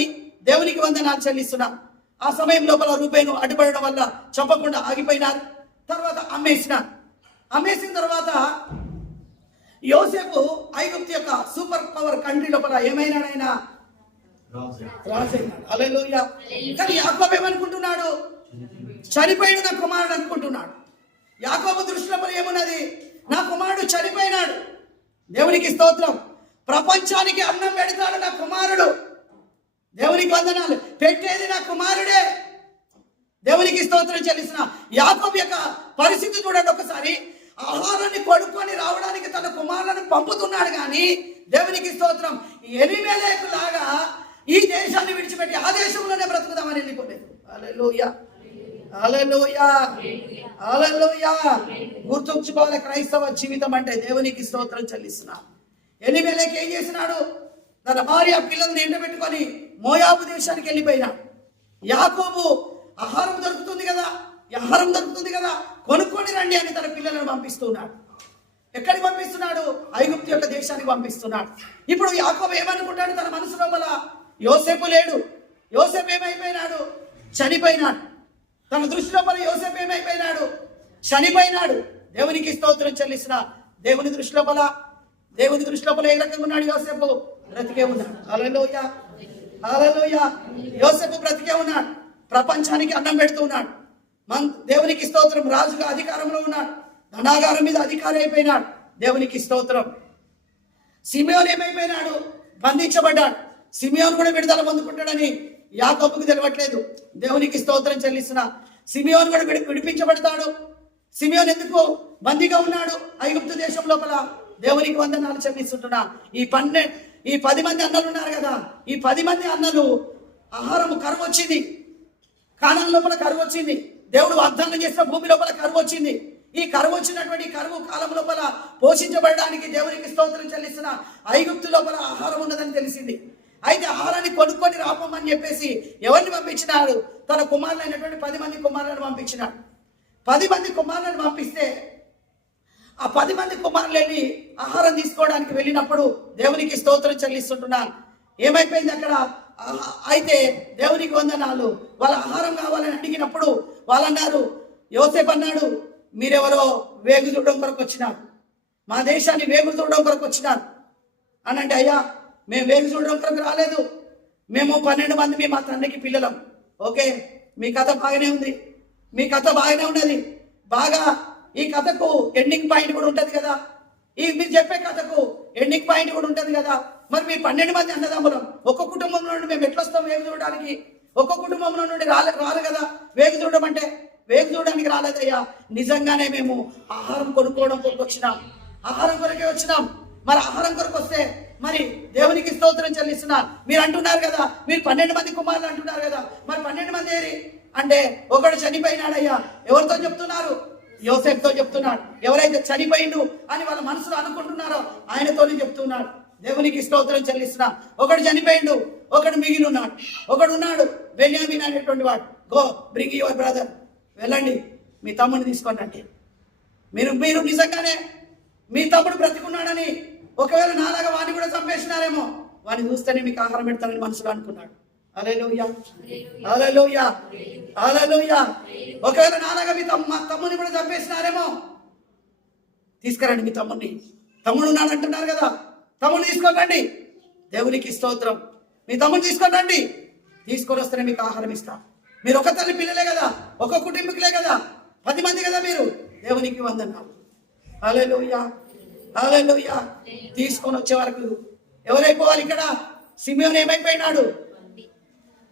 దేవునికి వందనాలు చెల్లిస్తున్నారు. ఆ సమయం లోపల రూబేను అడ్డుపడడం వల్ల చంపకుండా ఆగిపోయినారు. తర్వాత అమ్మేసిన తర్వాత యోసేపు ఐగుప్తు యొక్క సూపర్ పవర్ కంట్రీ లోపల ఏమైనాడైనా రాజైనాడు. హల్లెలూయా. కానీ యాకోబు ఏమనుకుంటున్నాడు? చనిపోయిన నా కుమారుడు అనుకుంటున్నాడు. యాకోబు దృష్టిలో ఏమున్నది? నా కుమారుడు చనిపోయినాడు. దేవునికి స్తోత్రం. ప్రపంచానికి అన్నం పెడతాడు నా కుమారుడు. దేవునికి వందనాలు. పెట్టేది నా కుమారుడే. దేవునికి స్తోత్రం చెల్లిసిన యాకోబు యొక్క పరిస్థితి చూడండి ఒకసారి. ఆహారాన్ని కొడుకొని రావడానికి తన కుమారులను పంపుతున్నాడు. కానీ దేవునికి స్తోత్రం, ఎలీమెలెకు లాగా ఈ దేశాన్ని విడిచిపెట్టి ఆ దేశంలోనే బ్రతుకుదామని వెళ్ళిపోలేదు. హల్లెలూయా, హల్లెలూయా, హల్లెలూయా. గుర్తుంచుకోవాలి, క్రైస్తవ జీవితం అంటే దేవునికి స్తోత్రం చెల్లిస్తున్నారు. ఎలీమెలెకు ఏం చేసినాడు? తన భార్య పిల్లల్ని ఎండబెట్టుకొని మోయాబు దేశానికి వెళ్ళిపోయినాడు. యాకోబు ఆహారం దొరుకుతుంది కదా కొనుక్కొని రండి అని తన పిల్లలను పంపిస్తున్నాడు. ఎక్కడికి పంపిస్తున్నాడు? ఐగుప్తు యొక్క దేశానికి పంపిస్తున్నాడు. ఇప్పుడు యాకోబు ఏమనుకుంటాడు తన మనసు లోపల? యోసేపు లేడు. యోసేపు ఏమైపోయినాడు? చనిపోయినాడు. తన దృష్టి లోపల యోసేపు ఏమైపోయినాడు? చనిపోయినాడు. దేవునికి స్తోత్రం చెల్లిసిన దేవుని దృష్టి లోపల ఏ రకంగా ఉన్నాడు? యోసేపు బ్రతికే ఉన్నాడు. హల్లెలూయా, హల్లెలూయా. యోసేపు బ్రతికే ఉన్నాడు. ప్రపంచానికి అన్నం పెడుతూ ఉన్నాడు. దేవునికి స్తోత్రం. రాజుగా అధికారంలో ఉన్నాడు. ధనాగారం మీద అధికారి అయిపోయినాడు. దేవునికి స్తోత్రం. సిమియోను ఏమైపోయినాడు? బంధించబడ్డాడు. సిమియోను కూడా విడుదల పొందుకుంటాడని యాకోబుకు తెలియట్లేదు. దేవునికి స్తోత్రం చెల్లిస్తున్నా. సిమియోను కూడా విడిపించబడతాడు. సిమియోను ఎందుకు బందీగా ఉన్నాడు ఐగుప్తు దేశం లోపల? దేవునికి వందనాలు చెల్లిస్తుంటున్నా. ఈ 10 మంది అన్నలు ఉన్నారు కదా, ఈ 10 మంది అన్నలు ఆహారం కరువు వచ్చింది. కానాన్ లోపల కరువు వచ్చింది. దేవుడు వాగ్దానం చేసిన భూమి లోపల కరువు వచ్చింది. ఈ కరువు వచ్చినటువంటి కరువు కాలం లోపల పోషించబడడానికి దేవునికి స్తోత్రం చెల్లిస్తున్న ఐగుప్తు లోపల ఆహారం ఉన్నదని తెలిసింది. అయితే ఆహారాన్ని కొనుక్కొని రాపమని చెప్పేసి ఎవరిని పంపించినాడు? తన కుమారులైనటువంటి 10 మంది కుమారులను పంపించినాడు. 10 మంది కుమారులను పంపిస్తే ఆ 10 మంది కుమారులు వెళ్ళి ఆహారం తీసుకోవడానికి వెళ్ళినప్పుడు దేవునికి స్తోత్రం చెల్లిస్తుంటున్నాను. ఏమైపోయింది అక్కడ? అయితే దేవునికి వందనాలు. వాళ్ళ ఆహారం కావాలని అడిగినప్పుడు వాళ్ళన్నారు, యోసేపు అన్నాడు, మీరెవరో వేగు చూడడం కొరకు వచ్చినారు, మా దేశాన్ని వేగు చూడడం కొరకు వచ్చినారు అని అంటే, అయ్యా మేము వేగు చూడడం కొరకు రాలేదు, మేము 12 మంది మా తండ్రికి పిల్లలం. ఓకే, మీ కథ బాగానే ఉంది, మీ కథ బాగానే ఉన్నది. బాగా ఈ కథకు ఎండింగ్ పాయింట్ కూడా ఉంటుంది కదా, ఈ మీరు చెప్పే కథకు ఎండింగ్ పాయింట్ కూడా ఉంటుంది కదా. మరి మీ 12 మంది అన్నదమ్ములం, ఒక్క కుటుంబంలో నుండి మేము ఎట్లా వస్తాం వేగు చూడడానికి? ఒక్క కుటుంబంలో నుండి రాలే కదా వేగు చూడడం అంటే. వేగు చూడడానికి రాలేదయ్యా, నిజంగానే మేము ఆహారం కొనుక్కోవడం కొరకు వచ్చినాం, ఆహారం కొరకే వచ్చినాం. మరి ఆహారం కొరకు వస్తే మరి దేవునికి స్తోత్రం చెల్లిస్తున్నారు. మీరు అంటున్నారు కదా, మీరు 12 మంది కుమారులు అంటున్నారు కదా, మరి 12 మంది ఏరి అంటే ఒకడు చనిపోయినాడయ్యా. ఎవరితో చెప్తున్నారు? యోసేపుతో చెప్తున్నాడు. ఎవరైతే చనిపోయిండు అని వాళ్ళ మనసులో అనుకుంటున్నారో ఆయనతోనే చెప్తున్నాడు. దేవునికి స్తోత్రం చెల్లిస్తున్నా. ఒకడు చనిపోయిండు, ఒకడు మిగిలి ఉన్నాడు, ఒకడు ఉన్నాడు బెన్యామీన్ అనేటువంటి వాడు. గో బ్రింగ్ యువర్ బ్రదర్, వెళ్ళండి మీ తమ్ముడిని తీసుకోండి అంటే. మీరు నిజంగానే మీ తమ్ముడు బ్రతికున్నాడని, ఒకవేళ నాలాగా వాడిని కూడా చంపేసినారేమో, వాడిని చూస్తేనే మీకు ఆహారం పెడతానని మనసులో అనుకున్నాడు. హల్లెలూయా, హల్లెలూయా, హల్లెలూయా. ఒకవేళ నాలాగా మీ తమ్ముని కూడా చంపేసినారేమో, తీసుకురండి మీ తమ్ముడు ఉన్నాడు అంటున్నారు కదా, తమ్ముడు తీసుకోకండి. దేవునికి స్తోత్రం. మీ తమ్ముడు తీసుకోనండి, తీసుకొని వస్తేనే మీకు ఆహారం ఇస్తా. మీరు ఒక తల్లి పిల్లలే కదా, ఒక కుటుంబకులే కదా, 10 మంది కదా మీరు. దేవునికి వందనాలు. హల్లెలూయా, హల్లెలూయా. తీసుకొని వచ్చే వరకు ఎవరైపోవాలి ఇక్కడ? సిమియోను ఏమైపోయినాడు?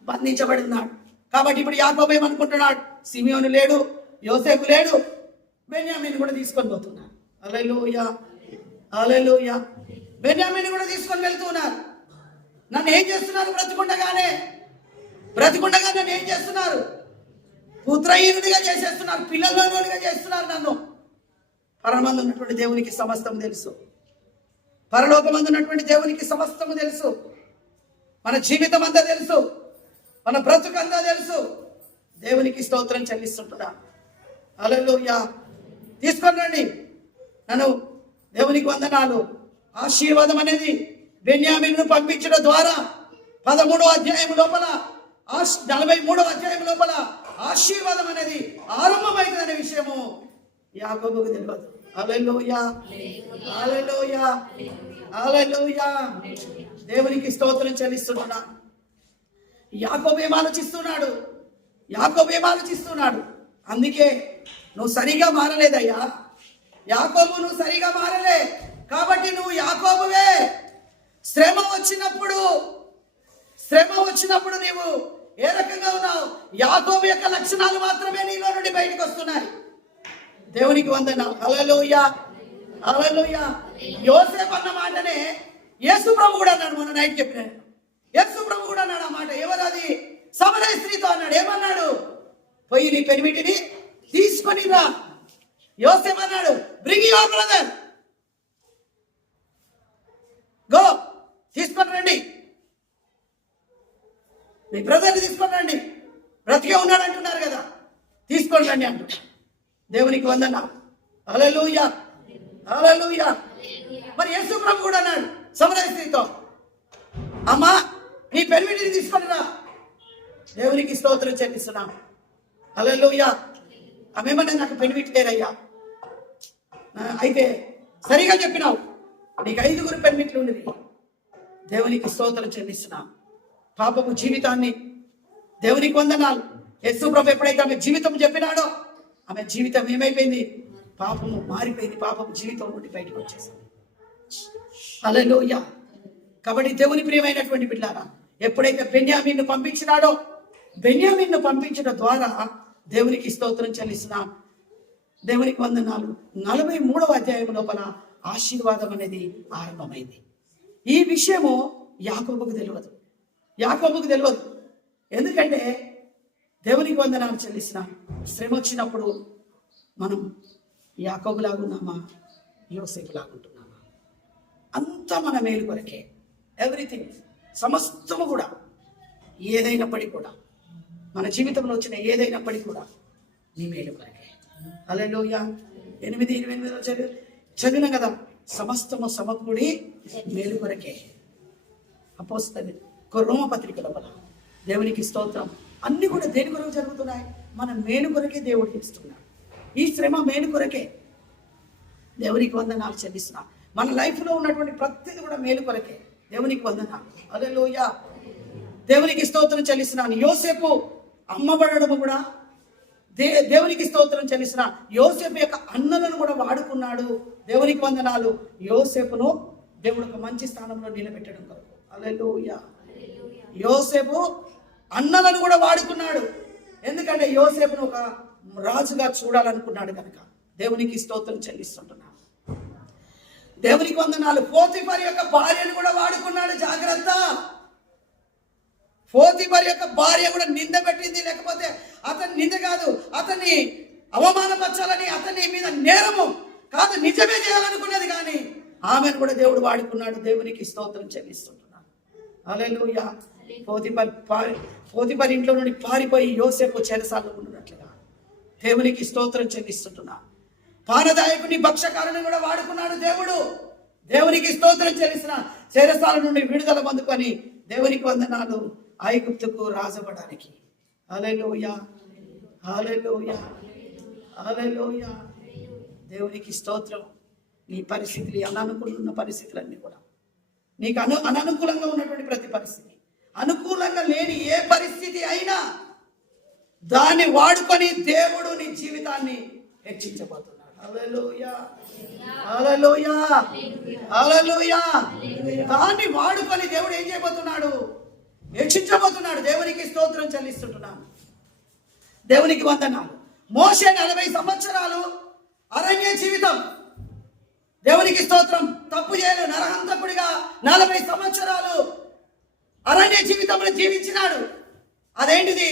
బంధించబడినాడు. కాబట్టి ఇప్పుడు యాకోబు ఏమనుకుంటున్నాడు? సిమియోను లేడు, యోసేపు లేడు, బెన్యామీను కూడా తీసుకొని పోతున్నాడు. హల్లెలూయా, హల్లెలూయా. బెన్యామీను కూడా తీసుకొని వెళ్తున్నారు. నన్ను ఏం చేస్తున్నారు? బ్రతికుండగానే నన్ను ఏం చేస్తున్నారు? పుత్రహీనుడిగా చేసేస్తున్నారు, పిల్లలలోనిగా చేస్తున్నారు నన్ను. పరమందు ఉన్నటువంటి దేవునికి సమస్తం తెలుసు. పరలోకమందు ఉన్నటువంటి దేవునికి సమస్తము తెలుసు. మన జీవితం అంతా తెలుసు. మన బ్రతుకంతా తెలుసు. దేవునికి స్తోత్రం చెల్లిస్తుంటున్నా. హల్లెలూయా. తీసుకొని రండి నన్ను. దేవునికి వందనాలు. ఆశీర్వాదం అనేది బెన్యామీనును పంపించడం ద్వారా 13వ అధ్యాయం లోపల 43వ అధ్యాయం లోపల ఆశీర్వాదం అనేది ఆరంభమైందనే విషయము యాకోబుకు తెలియదు. హల్లెలూయా, హల్లెలూయా, హల్లెలూయా. దేవునికి స్తోత్రం చెల్లిస్తున్నా. యాకోబు ఏం ఆలోచిస్తున్నాడు? అందుకే నువ్వు సరిగా మారలేదయ్యా యాకోబు, నువ్వు సరిగా మారలే కాబట్టి నువ్వు యాకోబువే. శ్రమ వచ్చినప్పుడు నీవు ఏ రకంగా ఉన్నావు? యాకోబు యొక్క లక్షణాలు మాత్రమే నీలో నుండి బయటకు వస్తున్నాయి. దేవునికి వందనాలు. హల్లెలూయా, హల్లెలూయా. యోసేపు అన్న మాటనే యేసు ప్రభు కూడా అన్నాడు. మొన్న నైట్ చెప్పిన యేసు ప్రభు కూడా అన్నాడు ఆ మాట. ఎవరది? సమరయ స్త్రీతో అన్నాడు. ఏమన్నాడు? పోయి నీ పెనిమిటిని తీసుకొని రా. యోసేపు అన్నాడు, బ్రింగ్ యువర్ బ్రదర్, గో, తీసుకొని రండి, మీ బ్రదర్ని తీసుకొని రండి, బ్రతికే ఉన్నాడు అంటున్నారు కదా, తీసుకొని రండి అంటున్నా. దేవునికి వందనాలు. హల్లెలూయా, హల్లెలూయా. మరి యేసు ప్రభు కూడా అన్నాడు సమరయ స్త్రీతో, అమ్మా నీ పెనిమిటిని తీసుకొని రా. దేవునికి స్తోత్రం చెల్లిస్తున్నాం. హల్లెలూయా. ఆమెమన్నా నాకు పెనిమిటి లేరయ్యా. అయితే సరిగా చెప్పినావు, నీకు 5 పెనిమిట్లు ఉన్నది. దేవునికి స్తోత్రం చెల్లిస్తున్నాం. పాపపు జీవితాన్ని దేవునికి వందనాలు. యేసు ప్రభు ఎప్పుడైతే ఆమె జీవితం చెప్పినాడో ఆమె జీవితం ఏమైపోయింది? పాపము మారిపోయింది. పాపపు జీవితం నుండి బయటకు వచ్చేసింది. హల్లెలూయా. కాబట్టి దేవుని ప్రియమైనటువంటి బిడ్డలారా, ఎప్పుడైతే బెన్యామీన్ను పంపించినాడో, బెన్యామీన్ను పంపించడం ద్వారా దేవునికి స్తోత్రం చెల్లిస్తున్నాం. దేవునికి వందనాలు. 43వ అధ్యాయం లోపల ఆశీర్వాదం అనేది ఆరంభమైంది. ఈ విషయము యాకోబుకు తెలియదు. ఎందుకంటే దేవునికి వందనాలు చెల్లిస్తున్నాం. శ్రమ వచ్చినప్పుడు మనం యాకోబులాగున్నామా, యోసేపులాగుంటున్నామా? అంతా మన మేలు కొరకే. ఎవ్రీథింగ్, సమస్తము కూడా, ఏదైనప్పటికీ కూడా, మన జీవితంలో వచ్చిన ఏదైనప్పటికీ కూడా నీ మేలు కొరకే. హల్లెలూయా. 8:28 చదివిన కదా, సమస్తము సమకూడి మేలు కొరకే. అపోస్తలుని రోమ పత్రిక లోపల దేవునికి స్తోత్రం. అన్ని కూడా దేని కొరకు జరుగుతున్నాయి? మన మేలు కొరకే దేవుడు ఇస్తున్నాడు. ఈ శ్రమ మేలు కొరకే. దేవునికి వందనాలు చెల్లిస్తున్నా. మన లైఫ్లో ఉన్నటువంటి ప్రతిదీ కూడా మేలు కొరకే. దేవునికి వందనాలు. హల్లెలూయా. దేవునికి స్తోత్రం చెల్లిస్తున్నాను. యోసేపు అమ్మబడము కూడా దేవునికి స్తోత్రం చెల్లిస్తున్నా. యోసేపు యొక్క అన్నలను కూడా వాడుకున్నాడు. దేవునికి వందనాలు. యోసేపును దేవుడు ఒక మంచి స్థానంలో నిలబెట్టడం కొరకు. హల్లెలూయా. యోసేపు అన్నలను కూడా వాడుకున్నాడు. ఎందుకంటే యోసేపును ఒక రాజుగా చూడాలనుకున్నాడు కనుక. దేవునికి స్తోత్రం చెల్లిస్తుంటున్నాడు. దేవునికి వందనాలు. పోతీఫర్ యొక్క భార్యను కూడా వాడుకున్నాడు. జాగ్రత్త. పోతీఫర్ యొక్క భార్య కూడా నింద పెట్టింది. లేకపోతే అతని నింద కాదు, అతన్ని అవమానపరచాలని, అతని మీద నేరము కాదు, నిజమే చేయాలనుకున్నది. కానీ ఆమెను కూడా దేవుడు వాడుకున్నాడు. దేవునికి స్తోత్రం చెల్లిస్తుంటున్నాడు. హల్లెలూయా. పోతీఫర్ ఇంట్లో నుండి పారిపోయి యోసేపు చెరసాలలో ఉన్నట్లుగా దేవునికి స్తోత్రం చెల్లిస్తుంటున్నాడు. పానదాయకుని భక్షకారుని కూడా వాడుకున్నాడు దేవుడు. దేవునికి స్తోత్రం చెల్లిస్తున్న. చెరసాల నుండి విడుదల పొందుకొని దేవునికి వందనాలు. ఐగుప్తుకు రాజపడానికి. హల్లెలూయా, హల్లెలూయా, హల్లెలూయా. దేవునికి స్తోత్రం. నీ పరిస్థితులు, అననుకూలంగా పరిస్థితులన్నీ కూడా, నీకు అననుకూలంగా ఉన్నటువంటి ప్రతి పరిస్థితి, అనుకూలంగా లేని ఏ పరిస్థితి అయినా దాన్ని వాడుకొని దేవుడు నీ జీవితాన్ని హెచ్చించబోతున్నాడు. హల్లెలూయా, హల్లెలూయా, హల్లెలూయా. దాన్ని వాడుకొని దేవుడు ఏం చేయబోతున్నాడు? హెచ్చించబోతున్నాడు. దేవునికి స్తోత్రం చెల్లిస్తుంటున్నాను. దేవునికి వందనాలు. మోషే 40 సంవత్సరాలు అరణ్య జీవితం. దేవునికి స్తోత్రం. తప్పు చేయను, నరహంతకుడిగా 40 సంవత్సరాలు అరణ్య జీవితంలో జీవించినాడు. అదేంటిది?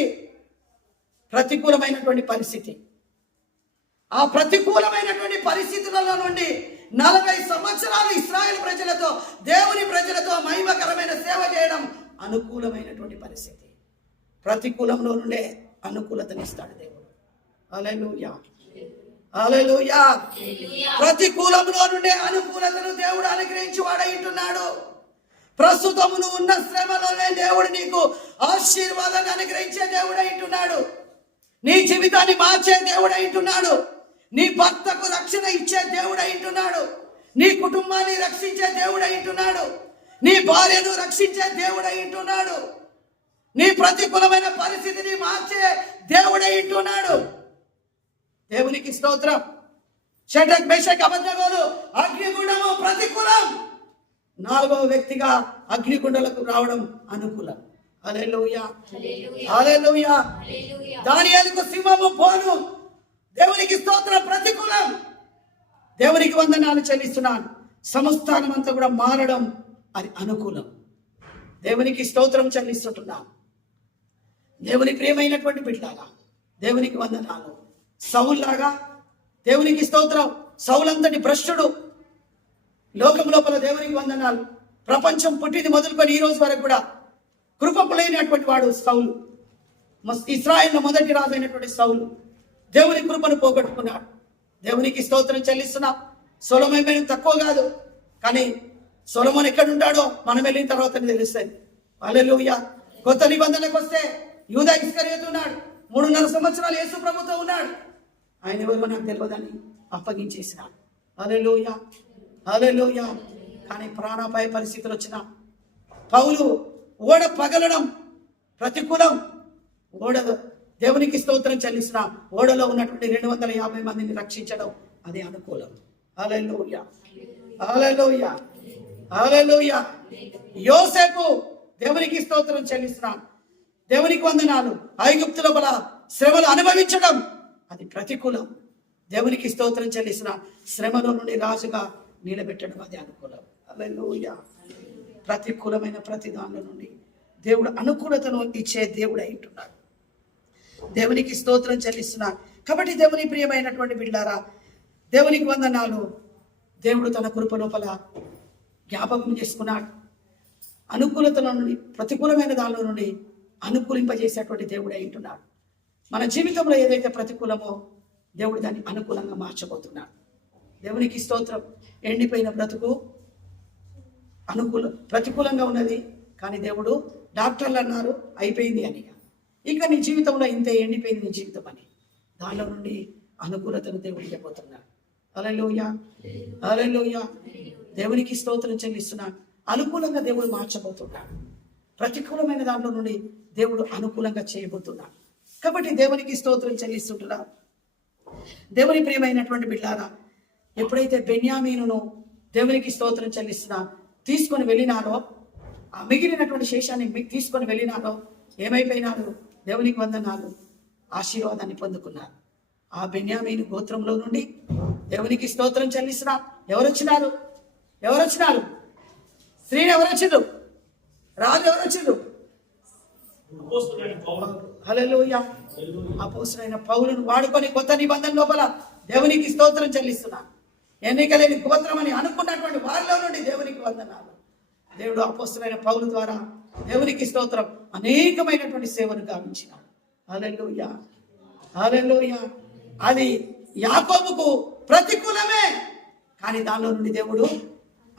ప్రతికూలమైనటువంటి పరిస్థితి. ఆ ప్రతికూలమైనటువంటి పరిస్థితులలో నుండి 40 సంవత్సరాలు ఇశ్రాయేలు ప్రజలతో, దేవుని ప్రజలతో మహిమకరమైన సేవ చేయడం అనుకూలమైనటువంటి పరిస్థితి. ప్రతికూలంలో నుండే అనుకూలతనిస్తాడు దేవుడు. హల్లెలూయా, హల్లెలూయా. ప్రతికూలంలో నుండే అనుకూలతను దేవుడు అనుగ్రహించి వాడైంటున్నాడు. ప్రస్తుతము నువ్వు ఉన్న శ్రమలోనే దేవుడు నీకు ఆశీర్వాదాన్ని అనుగ్రహించే దేవుడు అయింటున్నాడు. నీ జీవితాన్ని మార్చే దేవుడు అయింటున్నాడు. నీ భర్తకు రక్షణ ఇచ్చే దేవుడు అయింటున్నాడు. నీ కుటుంబాన్ని రక్షించే దేవుడు అయింటున్నాడు. నీ భార్యను రక్షించే దేవుడు అయింటున్నాడు. నీ ప్రతికూలమైన పరిస్థితిని మార్చే దేవుడు అయింటున్నాడు. దేవునికి స్తోత్రం. షడ్రక్ మేషక్ అబేద్నెగోలు అగ్నిగుండము ప్రతికూలం, 4వ వ్యక్తిగా అగ్నిగుండలకు రావడం అనుకూలం. హల్లెలూయా, హల్లెలూయా. దానియేలుకు సింహము బోను, దేవునికి స్తోత్రం, ప్రతికూలం. దేవునికి వందనాలు చెల్లిస్తున్నాను. సంస్థానం అంతా కూడా మారడం అది అనుకూలం. దేవునికి స్తోత్రం చెల్లిస్తుంటున్నాను. దేవుని ప్రియమైనటువంటి బిడ్డలారా, దేవునికి వందనాలు. సౌలులాగా దేవునికి స్తోత్రం. సౌలంతటి భ్రష్టుడు, లోకం లోపల దేవునికి వందనాలు. ప్రపంచం పుట్టింది మొదలుకొని ఈ రోజు వరకు కూడా కృపకు లేనటువంటి వాడు సౌలు. ఇశ్రాయేలు మొదటి రాజు అయినటువంటి సౌలు దేవుని కృపను పోగొట్టుకున్నాడు. దేవునికి స్తోత్రం చెల్లిస్తున్నా. సొలొమోను తక్కువ కాదు, కానీ సొలొమోను ఎక్కడుంటాడో మనం వెళ్ళిన తర్వాత తెలుస్తుంది. హల్లెలూయా. కొత్త నిబంధనకు వస్తే యూదా ఇస్కరియోతు ఉన్నాడు. 3.5 సంవత్సరాలు యేసు ప్రభుతో ఉన్నాడు. ఆయన ఎవరో నాకు తెలియదని అప్పగించేసినాడు. హల్లెలూయా, హల్లెలూయా. కానీ ప్రాణాపాయ పరిస్థితులు వచ్చిన పౌలు ఓడ పగలడం ప్రతికూలం. ఓడ దేవునికి స్తోత్రం చెల్లిస్తున్న ఓడలో ఉన్నటువంటి 250 మందిని రక్షించడం అది అనుకూలం. హల్లెలూయా, హల్లెలూయా, హల్లెలూయా. యోసేపు దేవునికి స్తోత్రం చెల్లిస్తున్నాను. దేవునికి వందనాలు. ఐగుప్తు లోపల శ్రమలు అనుభవించడం అది ప్రతికూలం. దేవునికి స్తోత్రం చెల్లిస్తున్న శ్రమలో నుండి రాజుగా నిలబెట్టడం అది అనుకూలం. హల్లెలూయా. ప్రతికూలమైన ప్రతి దానిలో నుండి దేవుడు అనుకూలతను ఇచ్చే దేవుడు అయింటున్నాడు. దేవునికి స్తోత్రం చెల్లిస్తున్నారు. కాబట్టి దేవుని ప్రియమైనటువంటి బిడ్డలారా, దేవునికి వందనాలు. దేవుడు తన కృప లోపల జ్ఞాపకం చేసుకున్నాడు. అనుకూలతల నుండి, ప్రతికూలమైన దానిలో నుండి అనుకూలింపజేసేటువంటి దేవుడు అయింటున్నాడు. మన జీవితంలో ఏదైతే ప్రతికూలమో దేవుడు దాన్ని అనుకూలంగా మార్చబోతున్నాడు. దేవునికి స్తోత్రం. ఎండిపోయిన బ్రతుకు ప్రతికూలంగా ఉన్నది, కానీ దేవుడు డాక్టర్లు అన్నారు అయిపోయింది అని. ఇక నీ జీవితంలో ఇంతే ఎండిపోయింది నీ జీవితం అని, దానిలో నుండి అనుకూలతను దేవుడు ఇవ్వబోతున్నాడు. హల్లెలూయా, హల్లెలూయా. దేవునికి స్తోత్రం చెల్లిస్తున్నాడు. అనుకూలంగా దేవుడు మార్చబోతున్నాడు. ప్రతికూలమైన దాంట్లో నుండి దేవుడు అనుకూలంగా చేయబోతున్నాడు. కాబట్టి దేవునికి స్తోత్రం చెల్లిస్తుంటున్నారు. దేవుని ప్రియమైనటువంటి బిడ్డలారా, ఎప్పుడైతే బెన్యామీనును దేవునికి స్తోత్రం చెల్లిస్తున్నా తీసుకొని వెళ్ళినారో, ఆ మిగిలినటువంటి శేషాన్ని తీసుకొని వెళ్ళినారో ఏమైపోయినారు? దేవునికి వందనాలు, ఆశీర్వాదాన్ని పొందుకున్నారు. ఆ బెన్యామీను గోత్రంలో నుండి దేవునికి స్తోత్రం చెల్లిస్తున్నా ఎవరొచ్చినారు? స్త్రీని ఎవరొచ్చిండ్రు? రాజు ఎవరొచ్చిండ్రు? హల్లెలూయా. అపోస్తలుడైన పౌలును వాడుకొని కొత్త నిబంధన లోపల దేవునికి స్తోత్రం చెల్లిస్తున్నా. ఎన్నికలేని గోత్రం అని అనుకున్నటువంటి వారిలో నుండి దేవునికి వందనాలు. దేవుడు అపోస్తలుడైన పౌలు ద్వారా దేవునికి స్తోత్రం అనేకమైనటువంటి సేవను గావించినాడు. హల్లెలూయా, హల్లెలూయా. అది యాకోబుకు ప్రతికూలమే, కానీ దానిలో నుండి దేవుడు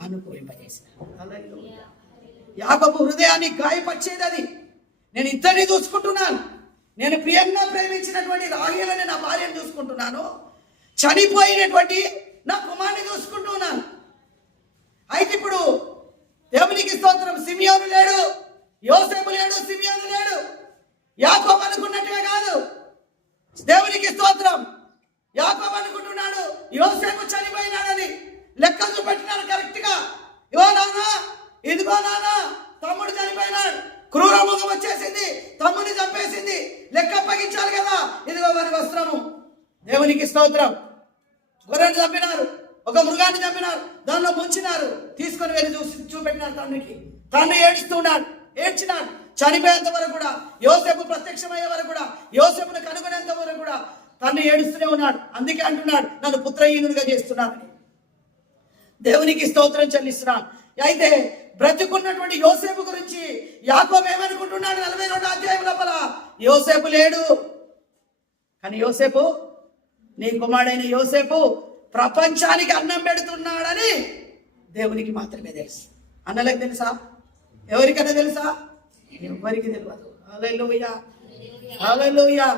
అనుకూలింపజేసినాడు. హల్లెలూయా. యాకోబు హృదయాన్ని గాయపరిచేది అది. నేను ఇద్దరిని చూసుకుంటున్నాను. నేను ప్రియంగా ప్రేమించినటువంటి రాహేలుని నా భార్యను చూసుకుంటున్నాను, చనిపోయినటువంటి నా కుమారుని చూసుకుంటున్నాను. అయితే ఇప్పుడు దేవునికి స్తోత్రం, సిమియోను లేడు, యోసేపు లేడు, సిమియోను లేడు. యాకోబు అనుకున్నట్టుగా కాదు. దేవునికి స్తోత్రం. యాకోబు అనుకుంటున్నాడు యోసేపు చనిపోయినాడని. లెక్క చూపెట్టినాడు కరెక్ట్ గా. ఇదిగో నాన్న, తమ్ముడు చనిపోయినాడు, క్రూర ముఖం వచ్చేసింది, తమ్ముని చంపేసింది, లెక్క అప్పగించాలి కదా, ఇదిగో వారి వస్త్రము. దేవునికి స్తోత్రం. గొర్రెను చంపినారు, ఒక మృగాన్ని చంపినారు, దానిలో ముంచినారు, తీసుకొని వెళ్ళి చూపెట్టినారు తండ్రికి. తండ్రి ఏడ్చినాడు. చనిపోయేంత వరకు కూడా, యోసేపు ప్రత్యక్షమయ్యే వరకు కూడా, యోసేపును కనుగొనేంత వరకు కూడా తను ఏడుస్తూనే ఉన్నాడు. అందుకే అంటున్నాడు, నన్ను పుత్రహీనుడిగా చేస్తున్నానని. దేవునికి స్తోత్రం చెల్లిస్తున్నాను. అయితే బ్రతుకున్నటువంటి యోసేపు గురించి యాకోబు ఏమనుకుంటున్నాడు? 42వ అధ్యాయం లోపల యోసేపు లేడు, కానీ యోసేపు, నీ కుమారుడైన యోసేపు ప్రపంచానికి అన్నం పెడుతున్నాడని దేవునికి మాత్రమే తెలుసు. అన్నలకు తెలుసా? ఎవరికైనా తెలుసా? ఎవరికి తెలియదు. హల్లెలూయా, హల్లెలూయా.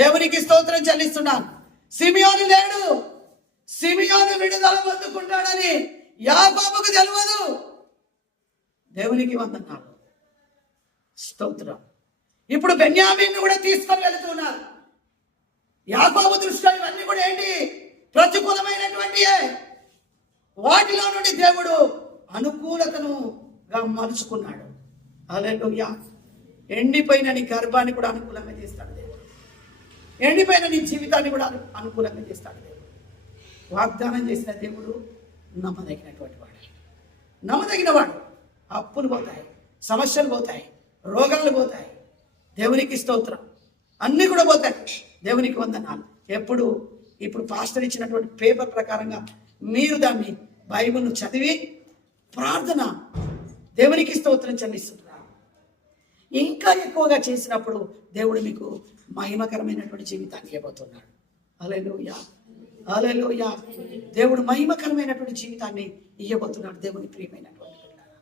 దేవునికి స్తోత్రం చెల్లిస్తున్నాను. సిమియోను లేడు, సిమియోను విడుదల పొందుకుంటాడని యాకోబుకు తెలియదు. దేవునికి వందనాలు, స్తోత్రం. ఇప్పుడు బెన్యామీను కూడా తీసుకొని వెళుతున్నారు. యాకోబు దృష్టిలో ఇవన్నీ కూడా ఏంటి? ప్రతికూలమైనటువంటి వాటిలో నుండి దేవుడు అనుకూలతనుగా మలుచుకున్నాడు. హల్లెలూయా. ఎండిపోయిన నీ గర్భాన్ని కూడా అనుకూలంగా చేస్తాడు దేవుడు. ఎండిపోయిన నీ జీవితాన్ని కూడా అనుకూలంగా చేస్తాడు దేవుడు. వాగ్దానం చేసిన దేవుడు నమ్మదగినటువంటి వాడు. నమ్మదగిన వాడు. అప్పులు పోతాయి, సమస్యలు పోతాయి, రోగాలు పోతాయి. దేవునికి స్తోత్రం. అన్నీ కూడా పోతాయి. దేవునికి వందనాలు. ఇప్పుడు పాస్టర్ ఇచ్చినటువంటి పేపర్ ప్రకారంగా మీరు దాన్ని బైబిల్ను చదివి ప్రార్థన దేవునికి స్తోత్రం చెల్లిస్తున్నారు. ఇంకా ఎక్కువగా చేసినప్పుడు దేవుడు మీకు మహిమకరమైనటువంటి జీవితాన్ని ఇవ్వబోతున్నాడు. హల్లెలూయా, హల్లెలూయా. దేవుడు మహిమకరమైనటువంటి జీవితాన్ని ఇవ్వబోతున్నాడు. దేవుని ప్రియమైనటువంటి పిల్లలారా,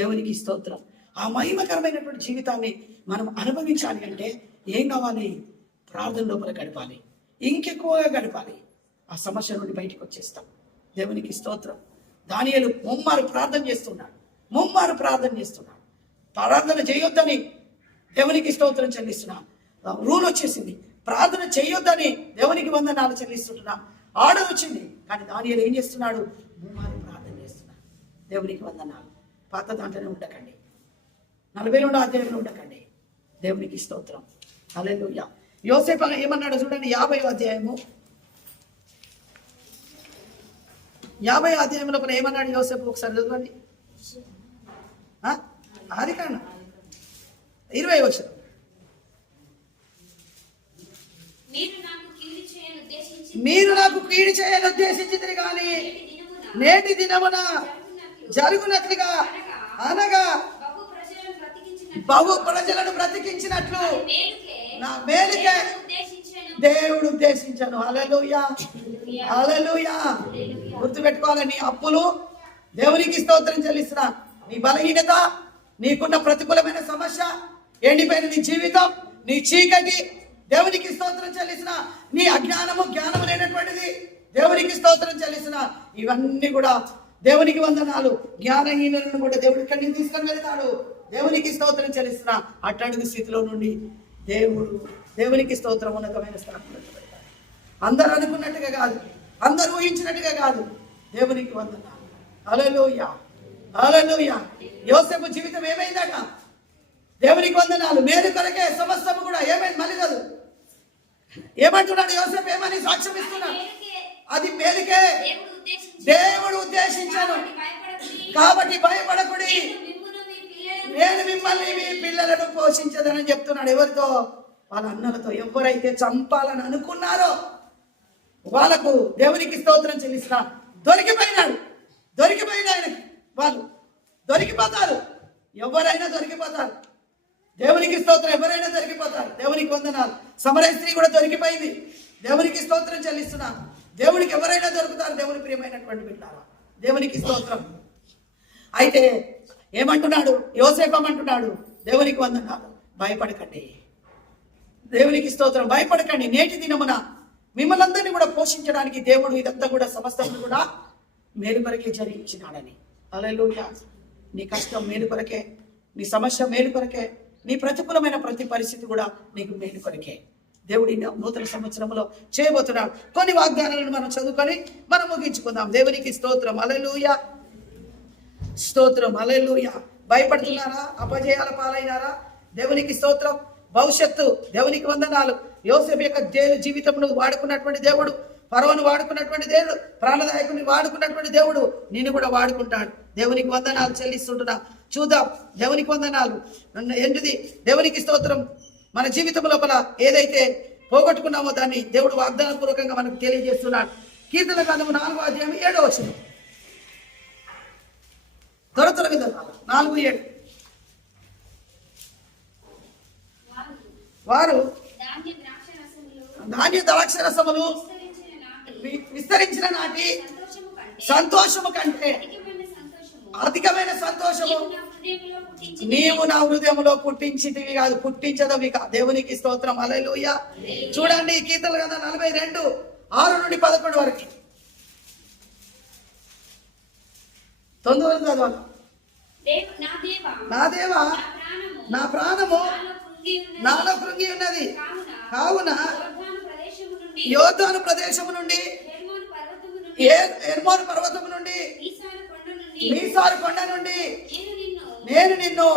దేవునికి స్తోత్రం. ఆ మహిమకరమైనటువంటి జీవితాన్ని మనం అనుభవించాలి అంటే ఏం కావాలి? ప్రార్థన లోపల గడపాలి, ఇంకెక్కువగా గడపాలి. ఆ సమస్య నుండి బయటకు వచ్చేస్తాం. దేవునికి స్తోత్రం. దానియేలు ముమ్మారు ప్రార్థన చేస్తున్నాడు, ముమ్మారు ప్రార్థన చేస్తున్నాడు. ప్రార్థన చేయొద్దని దేవునికి స్తోత్రం చెల్లిస్తున్నాం. రూల్ వచ్చేసింది, ప్రార్థన చేయొద్దని దేవునికి వందనాలు చెల్లిస్తున్నాం. ఆర్డర్ వచ్చింది, కానీ దానియేలు ఏం చేస్తున్నాడు? ముమ్మారు ప్రార్థన చేస్తున్నాడు. దేవునికి వందనాలు. పాత దాంట్లోనే ఉండకండి, 42వ అధ్యాయంలో ఉండకండి. దేవునికి స్తోత్రం. హల్లెలూయా. యోసేపు ఏమన్నాడు చూడండి, 50వ అధ్యాయము, 50వ అధ్యాయంలో ఏమన్నాడు యోసేపు? ఒకసారి చదవండి. ఆదికాండం 20వ వచనం. మీరు నాకు కీడు చేయని ఉద్దేశించితిరి కానీ నేటి దినమున జరుగునట్లుగా అనగా బహు ప్రజలను బ్రతికించినట్లు నా మేలుకే దేవుడు ఉద్దేశించాను. హల్లెలూయా, హల్లెలూయా. గుర్తుపెట్టుకోవాలి, నీ అప్పులు దేవునికి స్తోత్రం చెల్లిస్తున్నా. నీ బలహీనత, నీకున్న ప్రతికూలమైన సమస్య, ఎండిపోయిన నీ జీవితం, నీ చీకటి, దేవునికి స్తోత్రం చెల్లిసిన. నీ అజ్ఞానము, జ్ఞానము లేనటువంటిది, దేవునికి స్తోత్రం చెల్లిసిన. ఇవన్నీ కూడా దేవునికి వందనాలు. జ్ఞానహీనులను కూడా దేవుడు ఇక్కడి నుంచి తీసుకొని వెళ్తాడు. దేవునికి స్తోత్రం చెల్లిస్తున్న. అట్టడుగు స్థితిలో నుండి దేవునికి స్తోత్రం ఉన్నతమైన స్థానంలో పెడతాడు. అందరూ అనుకున్నట్టుగా కాదు, అందరూ ఊహించినట్టుగా కాదు. దేవునికి వందనాలు. హల్లెలూయా, హల్లెలూయా. యోసేపు జీవితం ఏమైందట? దేవునికి వందనాలు. మేలు కొరకే సమస్తము కూడా ఏమైంది? మళ్ళీ కాదు, ఏమంటున్నాడు యోసేపు? ఏమని సాక్ష్యం ఇస్తున్నాడు? అది మేలుకే దేవుడు ఉద్దేశించాను కాబట్టి భయపడకుడి, నేను మిమ్మల్ని మీ పిల్లలను పోషించదనని చెప్తున్నాడు. ఎవరితో? వాళ్ళ అన్నలతో. ఎవరైతే చంపాలని అనుకున్నారో వాళ్ళకు దేవునికి స్తోత్రం చెల్లిస్తున్నా. దొరికిపోయినాడు, దొరికిపోయిన వాళ్ళు దొరికిపోతారు. ఎవరైనా దొరికిపోతారు. దేవునికి స్తోత్రం. ఎవరైనా దొరికిపోతారు. దేవునికి వందనాలు. సమరయ స్త్రీ కూడా దొరికిపోయింది. దేవునికి స్తోత్రం చెల్లిస్తున్నా. దేవునికి ఎవరైనా దొరుకుతారు. దేవుని ప్రియమైనటువంటి బిడ్డలారా, దేవునికి స్తోత్రం. అయితే ఏమంటున్నాడు యోసేపు? అంటున్నాడు, దేవునికి వందనాలు, భయపడకండి. దేవునికి స్తోత్రం. భయపడకండి. నేటి దినమున మిమ్మల్ని అందరినీ కూడా పోషించడానికి దేవుడు ఇదంతా కూడా సమస్తం కూడా మేలు కొరకే జరిగించినాడని. హల్లెలూయా. నీ కష్టం మేలు కొరకే, నీ సమస్య మేలు కొరకే, నీ ప్రతికూలమైన ప్రతి పరిస్థితి కూడా నీకు మేలు కొరకే. దేవుడి నూతన సంవత్సరంలో చేయబోతున్నాడు. కొన్ని వాగ్దానాలను మనం చదువుకొని మనం ముగించుకుందాం. దేవునికి స్తోత్రం. హల్లెలూయా, స్తోత్రం. హల్లెలూయా. భయపడుతున్నారా? అపజయాల పాలైనారా? దేవునికి స్తోత్రం. భవిష్యత్తు దేవునికి వందనాలు. యోసేపు యొక్క జైలు జీవితంలో వాడుకున్నటువంటి దేవుడు, ఫరోను వాడుకున్నటువంటి దేవుడు, ప్రాణదాయకుని వాడుకున్నటువంటి దేవుడు నిన్ను కూడా వాడుకుంటాడు. దేవునికి వందనాలు చెల్లిస్తుంటున్నా. చూద్దాం. దేవునికి వందనాలు. ఏంటిది? దేవునికి స్తోత్రం. మన జీవితం లోపల ఏదైతే పోగొట్టుకున్నామో దాన్ని దేవుడు వాగ్దాన పూర్వకంగా మనకు తెలియజేస్తున్నాడు. కీర్తన గ్రంథము 4వ అధ్యాయం 7వ వచనం. త్వరగా 4:7. వారు ధాన్య ద్రాక్ష రసములు విస్తరించిన నాటి సంతోషము కంటే అధికమైన సంతోషము నీవు నా హృదయంలో పుట్టించితివి కాదు, పుట్టించదవి కాదు. దేవునికి స్తోత్రం. హల్లెలూయా. చూడండి కీర్తనలు కదా 42:6 నుండి 11 వరకు. 9 వరకు చదవాలి. నా దేవా నా ప్రాణము నాలో కృంగి ఉన్నది, కావున యోర్దాను ప్రదేశము నుండి హెర్మోను పర్వతము నుండి మీసారు కొండ నుండి నేను నిన్ను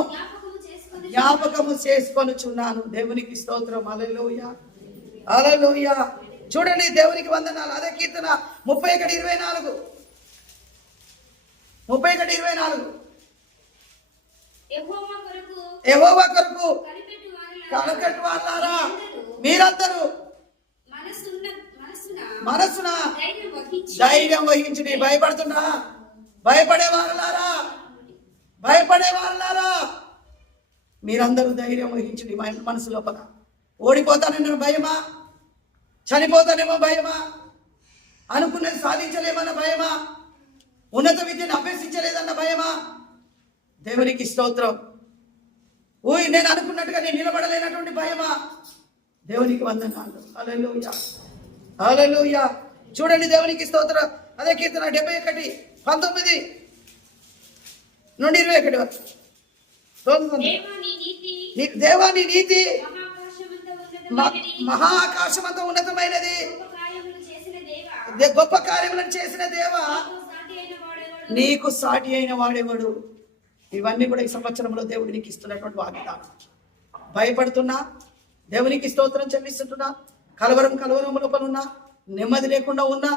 జ్ఞాపకము చేసుకొనుచున్నాను. దేవునికి స్తోత్రం. హల్లెలూయా హల్లెలూయా. చూడండి దేవునికి వందనాలు. అదే కీర్తన 31:24. 31:24. యెహోవా కొరకు కనిపెట్టు వారులారా మీరందరూ మనసున ధైర్యం వహించుడి. భయపడుతున్నా భయపడే వారులారా మీరందరూ ధైర్యం వహించుడి. మనసు లోపల ఓడిపోతానన్న భయమా, చనిపోతానేమో భయమా, అనుకున్నది సాధించలేమన్న భయమా, ఉన్నత విద్యను అభ్యసించలేదన్న భయమా? దేవునికి స్తోత్రం. నేను అనుకున్నట్టుగా నేను నిలబడలేనటువంటి భయమా? దేవునికి వందనాలు. హల్లెలూయా హల్లెలూయా. చూడండి దేవునికి స్తోత్రం. అదే కీర్తన 71:19 నుండి 21 వరకు. దేవా నీ నీతి మహాకాశమంత ఉన్నతమైనది, గొప్ప కార్యములను చేసిన దేవా నీకు సాటి అయిన వాడేవాడు. ఇవన్నీ కూడా ఈ సంవత్సరంలో దేవుడు నీకు ఇస్తున్నటువంటి వాగ్దానం. భయపడుతున్నా, దేవునికి స్తోత్రం చెల్లిస్తుంటున్నా, కలవరం లోపల ఉన్నా, నెమ్మది లేకుండా ఉన్నా,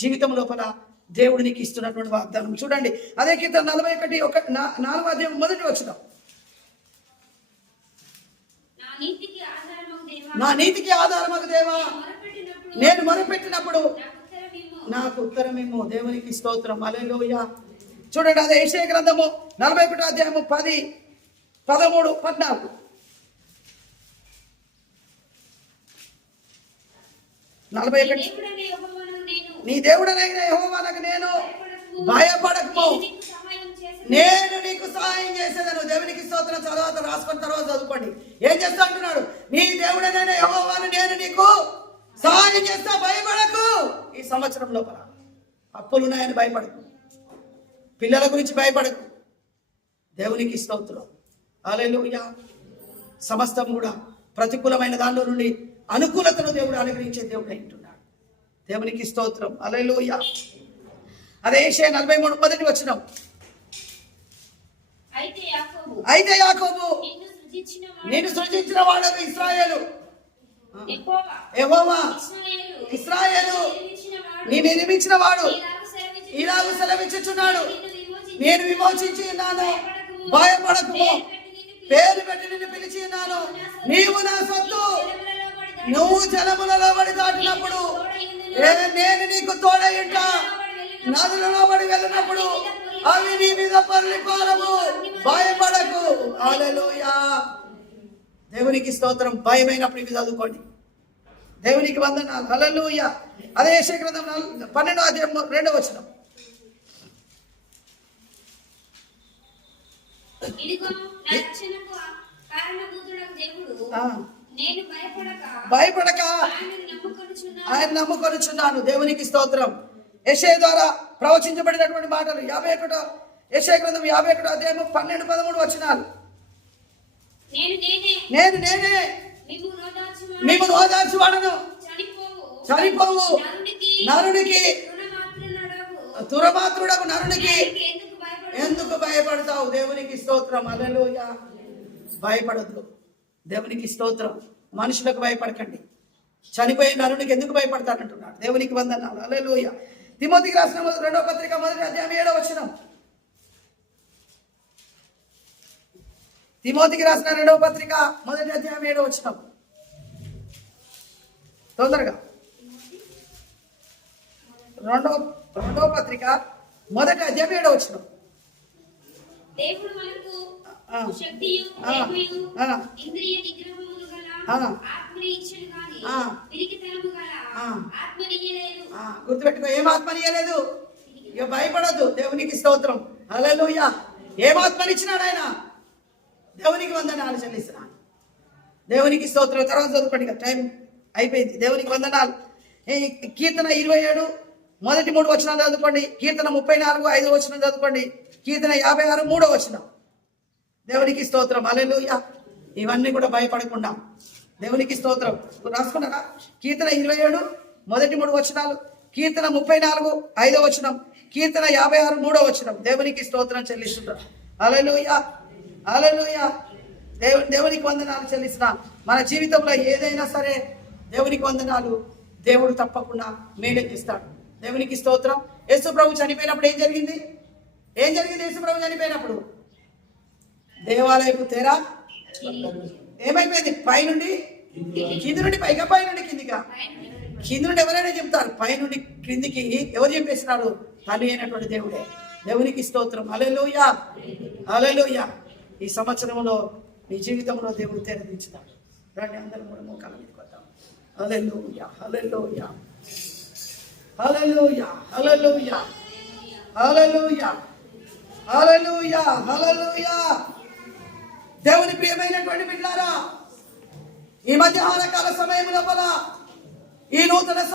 జీవితం లోపల దేవుడు నీకు ఇస్తున్నటువంటి వాగ్దానం. చూడండి అదే కీర్తన 41:4వ అధ్యాయం 1వ వచనం. నా నీతికి ఆధారమగు దేవా నేను మొరపెట్టినప్పుడు నాకు ఉత్తరమేమో. దేవునికి స్తోత్రం. హల్లెలూయా. చూడండి అదే యెషయా గ్రంథము 41వ అధ్యాయము 10, 13, 14. 41. నీ దేవుడనైన యెహోవానకు నేను భయపడకము, నేను నీకు సహాయం చేసేదను. దేవునికి స్తోత్రం. తర్వాత రాసుకున్న తర్వాత చదువుకోండి. ఏం చేస్తా అంటున్నాడు? నీ దేవుడనైన యెహోవాను నేను నీకు సహాయం చేస్తా, భయపడకు. ఈ సంవత్సరం లోపల అప్పులున్నాయని భయపడకు, పిల్లల గురించి భయపడకు. దేవునికి స్తోత్రం. హల్లెలూయా. సమస్తం కూడా ప్రతికూలమైన దానిలో నుండి అనుకూలతను దేవుడు అనుగ్రహించే దేవుడు అంటున్నాడు. దేవునికి స్తోత్రం. హల్లెలూయా. అదే యెషయా 43:1 వచనం. అయితే యాకోబు నిన్ను సృజించిన వాడు ఇశ్రాయేలు, యెహోవా ఇశ్రాయేలు నిన్ను నిర్మించిన వాడు ఇలాగ సెలవిచ్చుచున్నాడు, నేను విమోచించి ఉన్నాను, భయపడకు, పేరు పెట్టి నిన్ను పిలిచి ఉన్నాను, నీవు నా సొత్తు, నువ్వు జలములలో పడి దాటినప్పుడు నేను నీకు తోడయుంట, నదులలో పడి వెళ్ళినప్పుడు అవి నీ మీద పరిపాలము, భయపడకు. హల్లెలూయా. దేవునికి స్తోత్రం. భయమైనప్పుడు ఇవి చదువుకోండి. దేవునికి వందనాలు. హల్లెలూయా. అదే యెషయా గ్రంథం 12వ అధ్యాయం 2వ వచనం. భయపడక ఆయన నమ్ముకొనుచున్నాను. దేవునికి స్తోత్రం. యెషయా ద్వారా ప్రవచించబడినటువంటి మాటలు 51 యెషయా గ్రంథం 51వ అధ్యాయం 12, 13 వచనాలు. నేను నేనే మిమ్మును ఓదార్చువాడను, చనిపోవు నరునికి, దురమాత్రుడకు నరునికి ఎందుకు భయపడతావు? దేవునికి స్తోత్రం. హల్లెలూయా. భయపడద్దు. దేవునికి స్తోత్రం. మనుషులకు భయపడకండి. చనిపోయే నరునికి ఎందుకు భయపడతానంటున్నాడు. దేవునికి వందనాలు. హల్లెలూయా. తిమోతికి రాసిన 2వ పత్రిక 1వ అధ్యాయం 7వ వచనం. తిమోతికి రాసిన 2వ పత్రిక 1వ అధ్యాయం 7వ వచనం. తొందరగా రెండవ పత్రిక మొదటి అధ్యాయం 7వ వచనం. దేవుడు మనకు శక్తియు ప్రేమయు ఇంద్రియ నిగ్రహములు గల ఆత్మని ఇచ్చెను గాని పిరికితనము గల ఆత్మని ఇయ్యలేదు. గుర్తుపెట్టుకో, ఏం ఆత్మని ఇయ్యలేదు. ఇక భయపడద్దు. దేవునికి స్తోత్రం. హల్లెలూయా. ఏం ఆత్మని ఇచ్చినాడు ఆయన? దేవునికి వందనాలు చెల్లిస్తున్నాను. దేవునికి స్తోత్రం. తర్వాత చదువుకోండి, టైం అయిపోయింది. దేవునికి వందనాలు. కీర్తన 27 మొదటి 3 వచనాలు చదువుకోండి. కీర్తన 34 5వ వచనం చదువుకోండి. కీర్తన 56 3వ వచనం. దేవునికి స్తోత్రం. హల్లెలూయా. ఇవన్నీ కూడా భయపడకుండా దేవునికి స్తోత్రం. రాసుకున్నారా? కీర్తన 27 మొదటి 3 వచనాలు, కీర్తన 34 5వ వచనం, కీర్తన 56 3వ వచనం. దేవునికి స్తోత్రం చెల్లిస్తున్నారు. హల్లెలూయా. హల్లెలూయా. దేవునికి వందనాలు చెల్లిస్తున్నా. మన జీవితంలో ఏదైనా సరే దేవునికి వందనాలు. దేవుడు తప్పకుండా మేలు చేస్తాడు. దేవునికి స్తోత్రం. యేసు ప్రభు చనిపోయినప్పుడు ఏం జరిగింది? యేసు ప్రభు చనిపోయినప్పుడు దేవాలయపు తెర ఏమైపోయింది? పైనుండి కింది నుండి పైగా, పైనుండి కిందిగా. కింది నుండి ఎవరైనా చెప్తారు, పైనుండి క్రిందికి ఎవరు చెప్పేసినారు? తల్లి అయినటువంటి దేవుడే. దేవునికి స్తోత్రం. హల్లెలూయా. హల్లెలూయా. ఈ సంవత్సరంలో నీ జీవితంలో దేవుడు తెరదించుతాడు. రండి, అందరం కూడా మోకాళ్ళ మీదకి వద్దాం. హల్లెలూయా. హల్లెలూయా. హల్లెలూయా. హల్లెలూయా. హల్లెలూయా. హల్లెలూయా. హల్లెలూయా. దేవుని ప్రియమైనటువంటి బిడ్డలారా, ఈ మధ్యాహ్న కాల సమయం లోపల ఈ నూతన